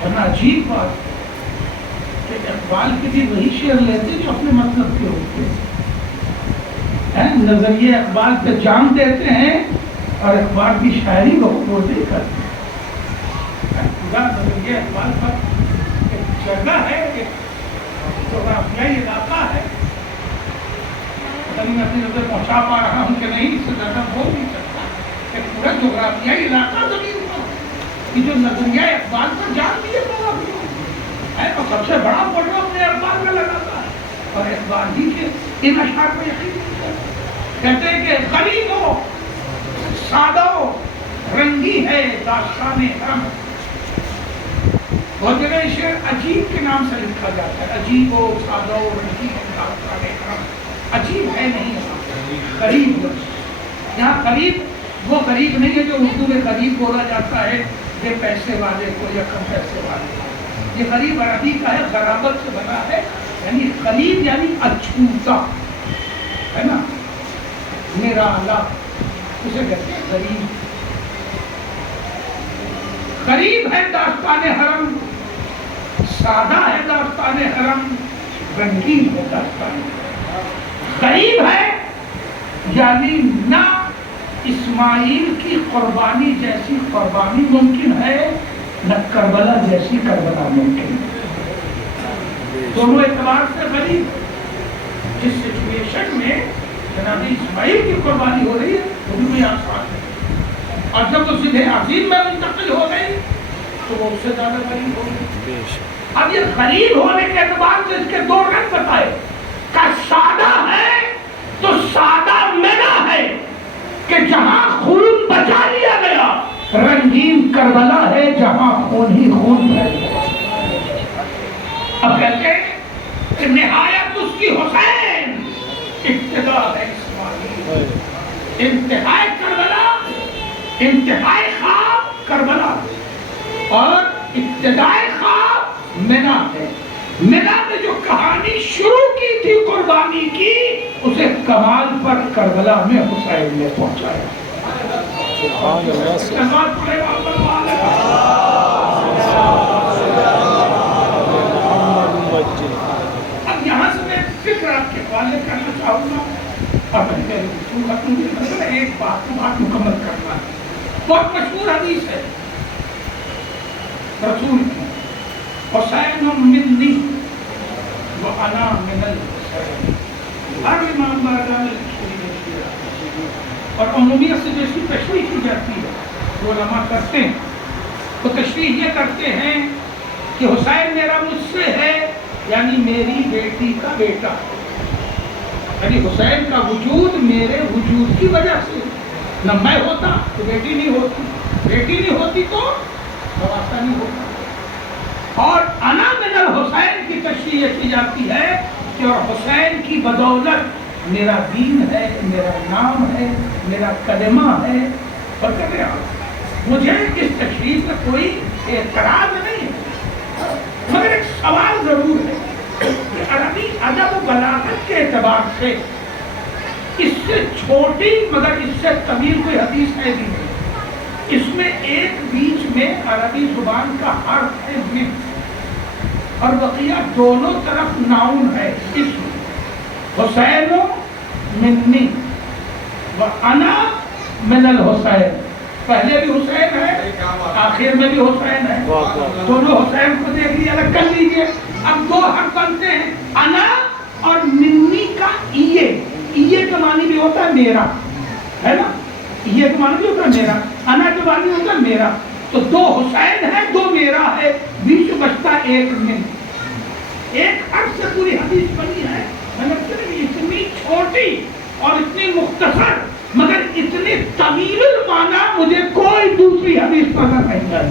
ورنہ عجیب بات کہ اقبال کے بھی وہی شعر لیتے جو اپنے مطلب کے ہوتے ہیں. نظریے اقبال پہ جان دیتے ہیں اور اقبال کی شاعری کو دے کرتے ہیں. پورا نظریہ اقبال پر ایک جگہ ہے, ایک جغرافیائی علاقہ ہے. میں اپنی نظر پہنچا پا رہا ہوں کہ نہیں, اس سے زیادہ بول نہیں سکتا. ایک پورا جغرافیائی علاقہ زمین پر کہ جو نظریہ اقبال پر جان دیے ہے اور سب سے بڑا فوٹو اپنے اقبال میں لگاتا ہے. اور اقبال ہی کے ان اشعار کو یقین نہیں کرتا. کہتے ہیں کہ غریب ہو سادہ ہو رنگی ہے داستان حرم. بہت جگہ شعر عجیب کے نام سے لکھا جاتا ہے. عجیب ہو سادہ ہو رنگی ہے داستان حرم. عجیب ہے نہیں, قریب. یہاں قریب وہ قریب نہیں ہے جو اردو میں قریب بولا جاتا ہے بے پیسے والے کو یا کم پیسے والے کو. یہ قریب عربی کا ہے, قرابت سے بنا ہے. یعنی قریب یعنی اچھوتا ہے نا, میرا اللہ اسے کہتے ہیں قریب. قریب ہے داستان حرم, سادہ ہے داستان حرم, رنگین ہے داستان حرم. قریب ہے یعنی نہ اسماعیل کی قربانی جیسی قربانی ممکن ہے, نہ کربلا جیسی کربلا ممکن ہے. دونوں اعتبار سے قریب. جس سچویشن میں جناب اسماعیل کی قربانی ہو رہی ہے وہ بھی آسان ہے, اور جب وہ ضد عظیم میں منتقل ہو گئی تو وہ اس سے زیادہ قریب ہو گئی. اب یہ قریب ہونے کے اعتبار سے اس کے دو رنگ بتائے. کا سادہ ہے تو سادہ منا ہے کہ جہاں خون بچا لیا گیا, رنگین کربلا ہے جہاں خون ہی خون بہ گیا. اب کہتے ہیں کہ نہایت اس کی حسین, ابتدا ہے اسماعیل, انتہائی کربلا, انتہائی خواب کربلا, اور ابتدائی خواب منا ہے. منا نے جو کہانی شروع کی تھی قربانی کی, اسے کمال پر کربلا میں حسین نے پہنچایا. اب یہاں سے میں فکر آپ کے حوالے کرنا چاہوں گا, اور ایک بات مکمل کرنا ہے. بہت مشہور حدیث ہے رسول کی, حسین منی وانا من الحسین. ہر امام بارگاہ میں اور عمومیت سے جیسی تشریح کی جاتی ہے وہ علماء کرتے ہیں, وہ تشریح یہ کرتے ہیں کہ حسین میرا مجھ سے ہے, یعنی میری بیٹی کا بیٹا, یعنی حسین کا وجود میرے وجود کی وجہ سے. نہ میں ہوتا تو بیٹی نہیں ہوتی, بیٹی نہیں ہوتی تو نواسا نہیں ہوتا. اور انا من الحسین کی تشریح یہ کی جاتی ہے کہ اور حسین کی بدولت میرا دین ہے, میرا نام ہے, میرا کلمہ ہے. اور کہتے ہیں مجھے اس تشریح سے کوئی اعتراض نہیں ہے, مگر ایک سوال ضرور ہے کہ عربی ادب و بلاغت کے اعتبار سے اس سے چھوٹی مگر اس سے طویل کوئی حدیث ہے بھی نہیں. اس میں ایک بیچ میں عربی زبان کا حرف ہے من, اور بقیہ دونوں طرف ناؤن ہے اسم. حسین منی وانا من الحسین, پہلے بھی حسین ہے آخر میں بھی حسین ہے. دونوں حسین کو دیکھ لیے الگ کر لیجئے. اب دو حق بنتے ہیں انا اور منی کا ایے کا معنی بھی ہوتا ہے میرا ہے نا. ایے کا معنی بھی ہوتا ہے میرا. انا کا معنی ہوتا ہے میرا. تو دو حسین ہے دو میرا ہے بیچ بچتا ایک من. ایک حرف سے پوری حدیث بنی ہے. اتنی چھوٹی اور اتنی مختصر مگر اتنی طویل المعنی مجھے کوئی دوسری حدیث نظر نہیں آئی.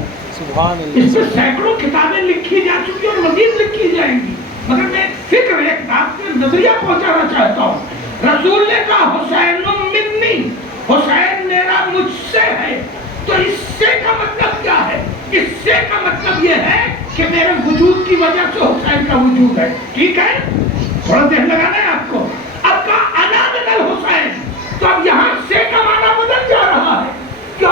اس پہ سینکڑوں کتابیں لکھی جا چکی اور مزید لکھی جائیں گی مگر میں فکر ایک بات پہ نظریہ پہنچانا چاہتا ہوں. رسول نے کہا حسین منی حسین میرا مجھ سے ہے. تو اس سے کا مطلب کیا ہے؟ اس سے کا مطلب یہ ہے کہ میرے وجود کی وجہ سے حسین کا وجود ہے. ٹھیک ہے تھوڑا دیر لگانا ہے آپ کو. اب کا انا من الحسین تو اب یہاں سے کا معنی بدل جا رہا ہے کہ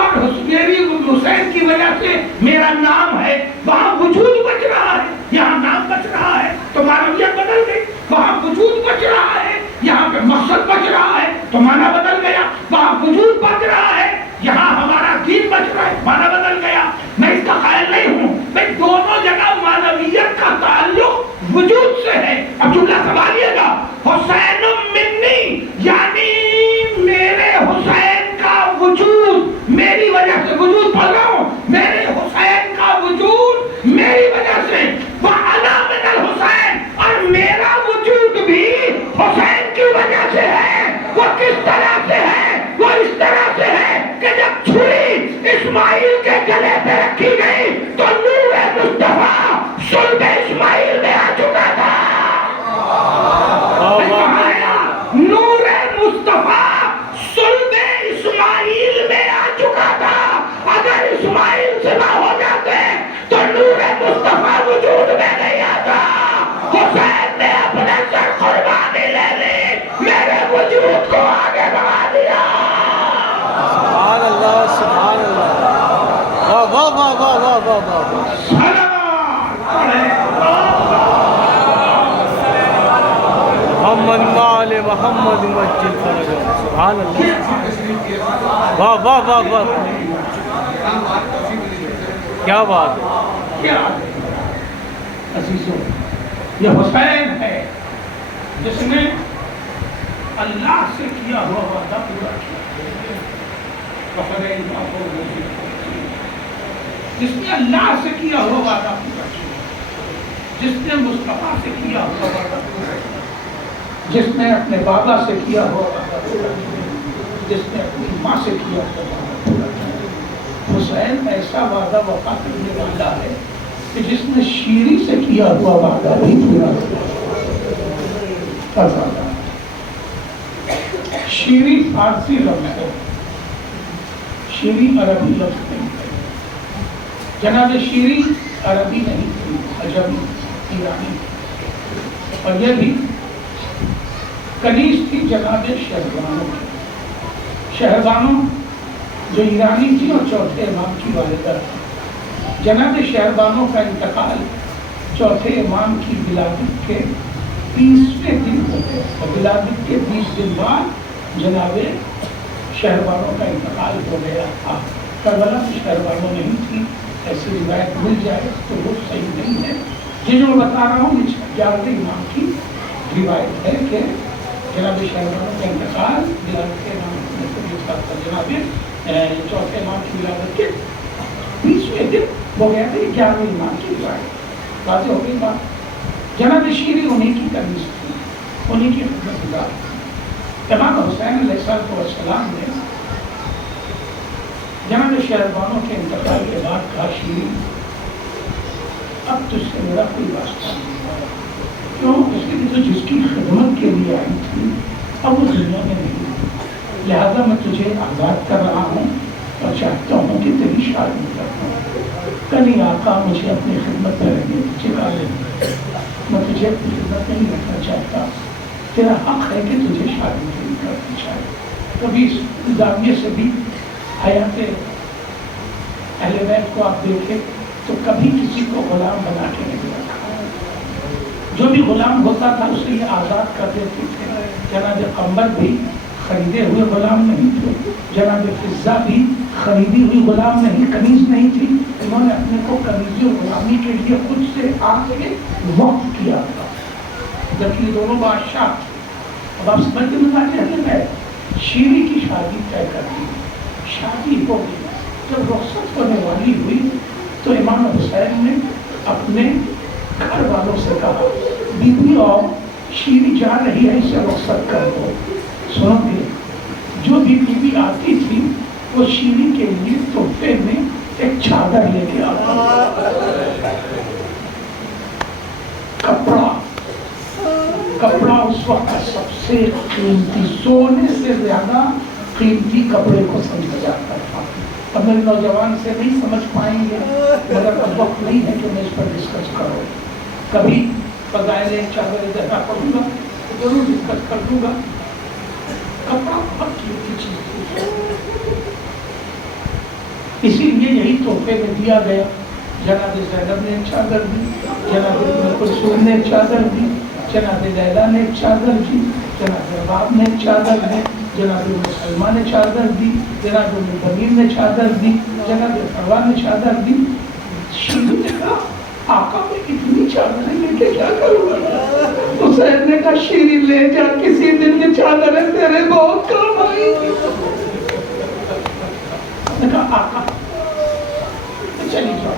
میری حسین کی وجہ سے میرا نام ہے. وہاں وجود بچ رہا ہے یہاں نام بچ رہا ہے تو معنویت بدل گئی. وہاں وجود بچ رہا ہے یہاں پہ مقصد بچ رہا ہے تو معنی بدل گیا. وہاں وجود بچ رہا ہے یہاں ہمارا دین بچ رہا ہے معنی بدل گیا. میں اس کا قائل نہیں ہوں. میں دونوں جگہ معنویت کا تعلق وجود سے ہے. اب جملہ سنبھالیے گا. حسین منی یعنی میرے حسین کا وجود میری وجہ سے وجود پڑھ رہا ہوں. میرے حسین کا وجود میری وجہ سے وَأَنَا مِنَ الْحُسَيْنِ اور میرا وجود بھی حسین کی وجہ سے ہے. وہ کس طرح سے ہے؟ وہ اس طرح سے ہے کہ جب چھری اسماعیل کے گلے پہ رکھی گئی تو نور مصطفیٰ صلب اسماعیل میں آ چکا تھا. نور مصطفیٰ صلب اسماعیل میں آ چکا تھا. اگر اسماعیل زندہ ہو جاتے تو نور مصطفیٰ وجود میں نہیں آتا. حسین نے اپنے سر قربانی لے لی میرے وجود کو آگے بڑھا دیا. سبحان اللہ سبحان اللہ. واہ واہ واہ واہ واہ واہ واہ. محمد وآل محمد وجل فرجہ. سبحان اللہ. واہ واہ واہ واہ. کیا بات ہے. کیا عزیزوں یہ حسین ہے جس نے اللہ سے کیا ہوا وعدہ پورا کیا. جس نے اللہ سے کیا ہوا وعدہ پورا کیا. جس نے مصطفیٰ سے کیا ہوا وعدہ پورا کیا. جس نے اپنے بابا سے کیا ہوا وعدہ پورا کیا. جس نے اپنی ماں سے کیا ہوا وعدہ پورا کیا. حسین ایسا وعدہ وفا کرنے والا ہے کہ جس نے شیری سے کیا ہوا وعدہ بھی پورا کیا. شیری فارسی لفظ ہے. شیری عربی لفظ نہیں ہے. جناب شیری عربی نہیں تھی عجمی ایرانی. اور یہ بھی کنیز تھی جناب شہربانو کی. شہربانو جو ایرانی تھی اور چوتھے امام کی والدہ تھی. جناب شہربانو کا انتقال چوتھے امام کی ولادت کے 20ویں دن ہو گئے. ولادت کے 20 دن بعد جناب شہربانو کا انتقال ہو گیا تھا. کربلا میں شہربانو نہیں تھی. ایسی روایت مل جائے تو وہ صحیح نہیں ہے. یہ جو میں بتا رہا ہوں 11ویں امام کی روایت ہے کہ جناب شہربانو کا انتقال ولادت کے امام جناب چوتھے امام کی ولادت کے 20ویں دن ہو گیا تھا. 11ویں امام کی روایت واضح ہو گئی بات. جناب شیری انہیں کی کنیز تھی. انہیں کی خدمت گزار تھی. امام حسین علیہ السلام نے جناب شہربانو کے انتقال کے بعد کہا شیری اب تجھ سے میرا کوئی واسطہ نہیں. کیوں؟ اس لیے کہ تو جس کی خدمت کے لیے آئی تھی اب وہ دنیا میں نہیں. لہذا میں تجھے آزاد کر رہا ہوں اور چاہتا ہوں کہ تیری شادی کرتا ہوں. کل آقا مجھے اپنی خدمت میں رہنے تجھے کہا میں تجھے اپنی خدمت میں نہیں رکھنا چاہتا. تیرا حق ہے کہ تجھے شادی نہیں کرنی چاہیے. کبھی اس زاویے سے بھی حیات اہل بیت کو آپ دیکھیں تو کبھی کسی کو غلام بنا کے نہیں رکھا. جو بھی غلام ہوتا تھا اسے یہ آزاد کر دیتے تھے. جناب قمر بھی خریدے ہوئے غلام نہیں تھے، جناب فضہ بھی خریدی ہوئی غلام نہیں، کنیز نہیں تھی، انہوں نے اپنے کو کنیزی و غلامی کے لیے خود سے آگے وقف کیا تھا، جبکہ یہ دونوں بادشاہ تھے۔ اب آپ سمجھ کے مطابق ہے شیری کی شادی طے کر دی، شادی ہو گئی، جب رخصت ہونے والی ہوئی تو امام حسین نے اپنے گھر والوں سے کہا بیوی اور شیری جا رہی ہے، اسے رخصت کر دو۔ سنو گے، جو بھی بیوی آتی تھی وہ شیری کے لیے تحفے میں ایک چادر لے کے آتا، کپڑا اس وقت کا سب سے قیمتی، سونے سے زیادہ قیمتی کپڑے کو سمجھا جاتا تھا۔ اب میرے نوجوان سے نہیں سمجھ پائیں گے، مگر اب وقت نہیں ہے کہ میں اس پر ڈسکس کروں، کبھی فضائل چادر دیکھا کروں گا تو ضرور ڈسکس کر دوں گا۔ کپڑا بہت قیمتی چیز تھی، اسی لیے یہی تحفے میں دیا گیا۔ جناب زینب نے ایک چادر دی، جناب ام کلثوم نے ایک چادر دی، جناب لیلا نے ایک چادر دی، جناب رباب نے ایک چادر دی، جناب سلمہ نے چادر دی، جناب بنین نے چادر دی، جناب فروا نے چادر دی۔ شیری نے کہا آقا میں اتنی چادریں لے کے کیا کروں گا؟ حسین نے کہا شیری لے جا، کسی دن یہ چادریں تیرے بہت کام آئیں گی۔ نے کہا آقا چلی جاؤ،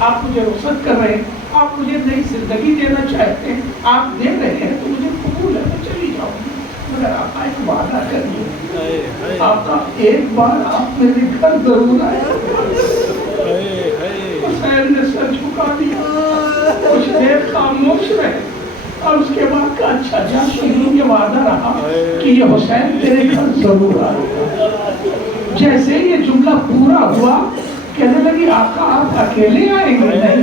آپ مجھے رخصت کر رہے ہیں، آپ مجھے نئی زندگی دینا چاہتے ہیں، آپ دے رہے ہیں تو مجھے قبول ہے، میں چلی جاؤں گی، مگر آقا ایک وعدہ کریے، آقا ایک بار آپ میرے گھر ضرور آئے۔ حسین نے سر جھکا دیا، کچھ دیر خاموش رہے اور اس کے بعد کہا اچھا جا شیری، یہ وعدہ رہا کہ یہ حسین تیرے گھر ضرور آئے گا۔ جیسے یہ جملہ پورا ہوا کہنے لگی آقا آپ اکیلے آئیں گے؟ نہیں،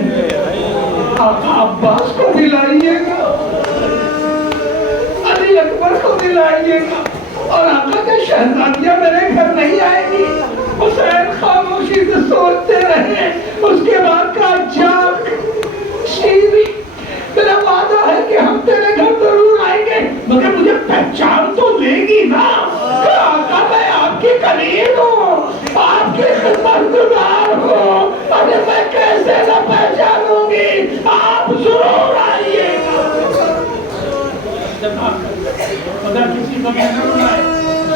آقا عباس کو بھی لائیے گا، علی اکبر کو بھی لائیے گا، اور آقا کے شہزادیاں میرے گھر نہیں آئیں گی۔ حسین خاموشی سے سوچتے رہے، اس کے بعد کہا جا شیری، میرا وعدہ ہے کہ ہم تیرے گھر ضرور آئیں گے، مگر مجھے پہچان تو لے گی نا؟ آقا میں آپ کی کنیز ہوں، آپ کی خدمت گزار ہوں، ارے میں کیسے نہ پہچانوں گی؟ آپ ضرور آئیے گا۔ اگر کسی کو میں نہ بنائے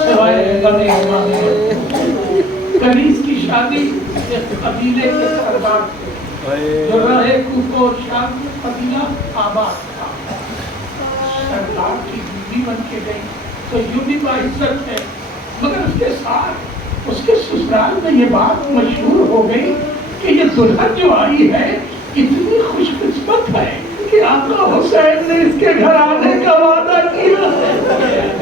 سوائے غم امام کنیز کی شادی ایک قبیلے کے سردار تھے جو رہے کوفہ اور شام میں قبیلہ آباد تھا، سردار کی بیوی بن کے گئی تو یوں بھی باعزت ہے، مگر اس کے ساتھ اس کے سسرال میں یہ بات مشہور ہو گئی کہ یہ دلہن جو آئی ہے اتنی خوش قسمت ہے کہ آقا حسین نے اس کے گھر آنے کا وعدہ کیا ہے،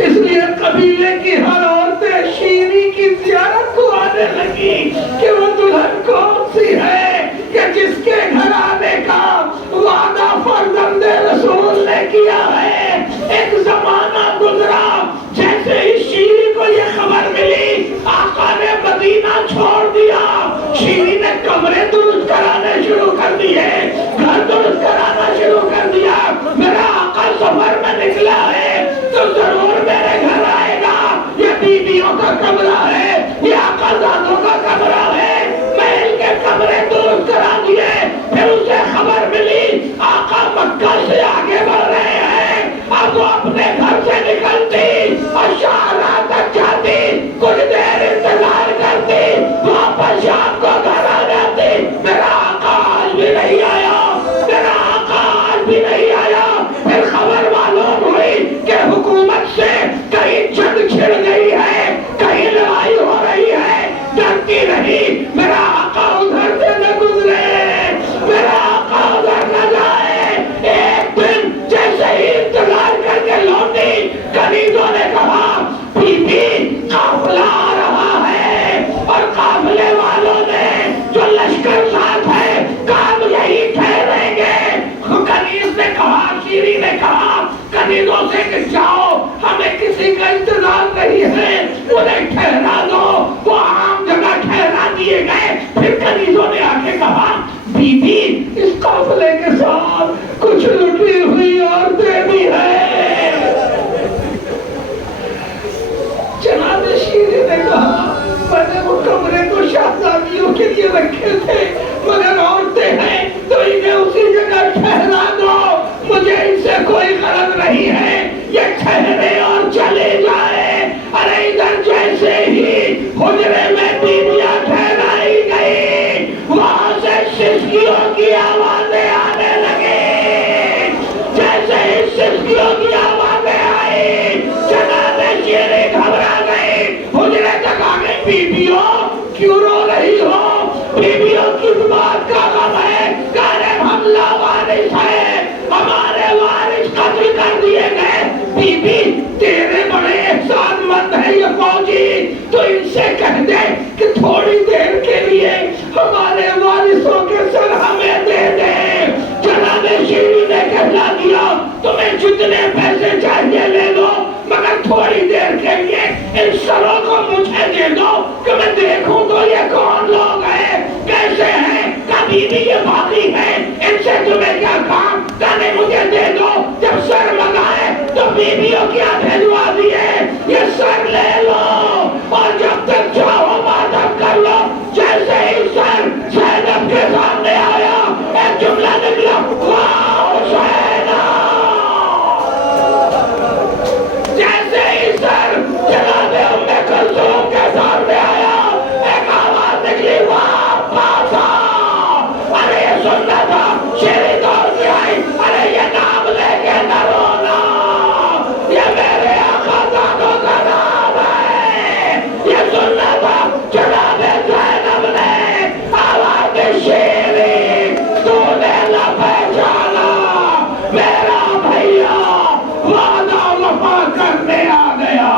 اس لیے قبیلے کی ہر عورتیں شیری کی زیارت کو آنے لگی کہ وہ دلہن کون سی ہے کہ جس کے گھر آنے کا وعدہ فرزند رسول نے کیا ہے۔ ایک زمانہ گزرا، جیسے ہی شیری کو یہ خبر ملی آقا نے مدینہ چھوڑ دیا، شیری نے کمرے درست کرانے شروع کر دیے، گھر درست کرانا شروع کر دیا۔ میرا آقا سفر میں نکلا ہے تو ضرور میرے گھر آئے گا، یہ بیویوں کا کمرہ ہے، یہ آقا زادوں کا کمرہ ہے۔ محل کے کمرے درست کرا دیے، پھر اسے خبر ملی آقا مکہ سے آگے بڑھ رہے ہیں۔ اب وہ اپنے گھر سے نکلتی اور شاہراہ تک جاتی، کچھ دیر انتظار کرتی، واپس شام کو گھر آ جاتی۔ میرا آقا آج بھی نہیں آیا، میرا آقا آج بھی نہیں آیا۔ پھر خبر معلوم ہوئی کہ حکومت سے کہیں جنگ چھڑ گئی ہے، کہیں لڑائی ہو رہی ہے، ڈرتی رہی میرا آقا ادھر سے نہ گزرے، میرا آقا ادھر نہ جائے۔ ایک دن جیسے ہی انتظار کر کے لوٹی، کنیزوں نے کہا بی بی قافلہ آ رہا ہے، اور قافلے والوں نے جو لشکر ساتھ ہے کام یہی ٹھہریں گے۔ کنیز نے کہا، شیری نے کہا کنیزوں سے کہ جاؤ، ہمیں کسی کا انتظار نہیں ہے، انہیں ٹھہرا دو۔ وہ عام جگہ ٹھہرا دیے گئے۔ پھر کنیزوں نے آ کے کہا بی بی اس قافلے کے ساتھ کچھ لٹی ہوئی عورتیں بھی ہیں، رکھے تھے، مگر عورتیں ہیں تو انہیں اسی جگہ ٹھہرا دو، مجھے ان سے کوئی غرض نہیں ہے، یہ ٹھہرے اور چلے جائے۔ ارے ادھر جیسے ہی حجرے میں بیویاں ٹھہرائی گئی، وہاں سے سسکیوں کی آوازیں آنے لگی۔ جیسے ہی سسکیوں کی آوازیں آئی، جناب شیریں گھبرا گئی، حجرے تک آ گئی۔ بیویوں کیوں رو رہی ہو؟ بیویوں کس بات کا غم ہے؟ کہنے ہم لاوارث ہیں، ہمارے وارث قتل کر دیے گئے۔ بی بی تیرے بڑے احسان مند ہے یہ فوجی، تو ان سے کہہ دے کہ تھوڑی دیر کے لیے ہمارے وارثوں کے سر ہمیں دے دے۔ جناب شیری نے کہلا دیا تمہیں جتنے پیسے چاہیے لے لو، مگر تھوڑی دیر کے لیے ان سروں کو مجھے دے دو کہ میں دیکھوں تو یہ کون لوگ ہیں، کیسے ہیں، کبھی بھی یہ باقی ہے، ان سے تمہیں کیا کام؟ کہنے مجھے دے دو۔ جب سر منگائے تو بیویوں کیا بھیجوا دیے، یہ سر لے لو اور جب تک چاہو ماتم کر لو۔ جیسے ہی سر زینب کے سامنے آیا، ایک جملہ نکلا، واہ حسینہ۔ جیسے ہی سر جناب ام کلثوم کے سامنے آیا، ایک آواز نکلی، واہ پاسا۔ ارے یہ سننا تھا، شیری دور کی آئی، ارے یہ نام لے کے نہ رونا، یہ میرے آقا زادوں کا نام ہے۔ یہ سننا تھا جناب زینب نے آواز شیری، تو نے نہ پہچانا میرا بھیا وعدہ وفا کرنے آ گیا،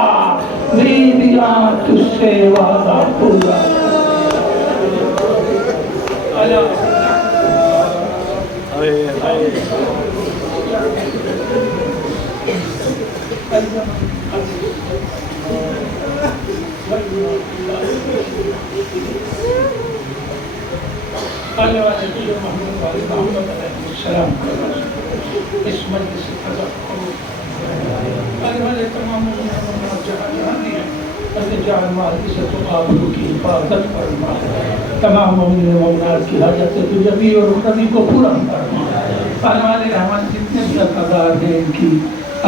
بیویاں تجھ سے وعدہ پورا۔ السلام اس مجلس سے تذکر آنے والے تمام جہاں دیا جان مال کی ستقابل کی حفاظت فرما، تمام مومن مومنات کی حاجت دنیاوی اور اخروی کو پورا فرما۔ آنے والے رحمان جتنے بھی عطاءدار ہیں ان کی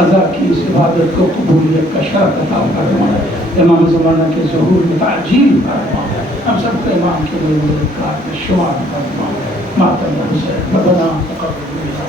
ادا کی اس عبادت کو قبولیت کا شرف عطا فرما، امام زمانہ کے ظہور میں تعجیل فرما، ہم سب کو امام کے لیے مددگار میں شمار فرما۔ ماتم حسین ربنا تقبل منا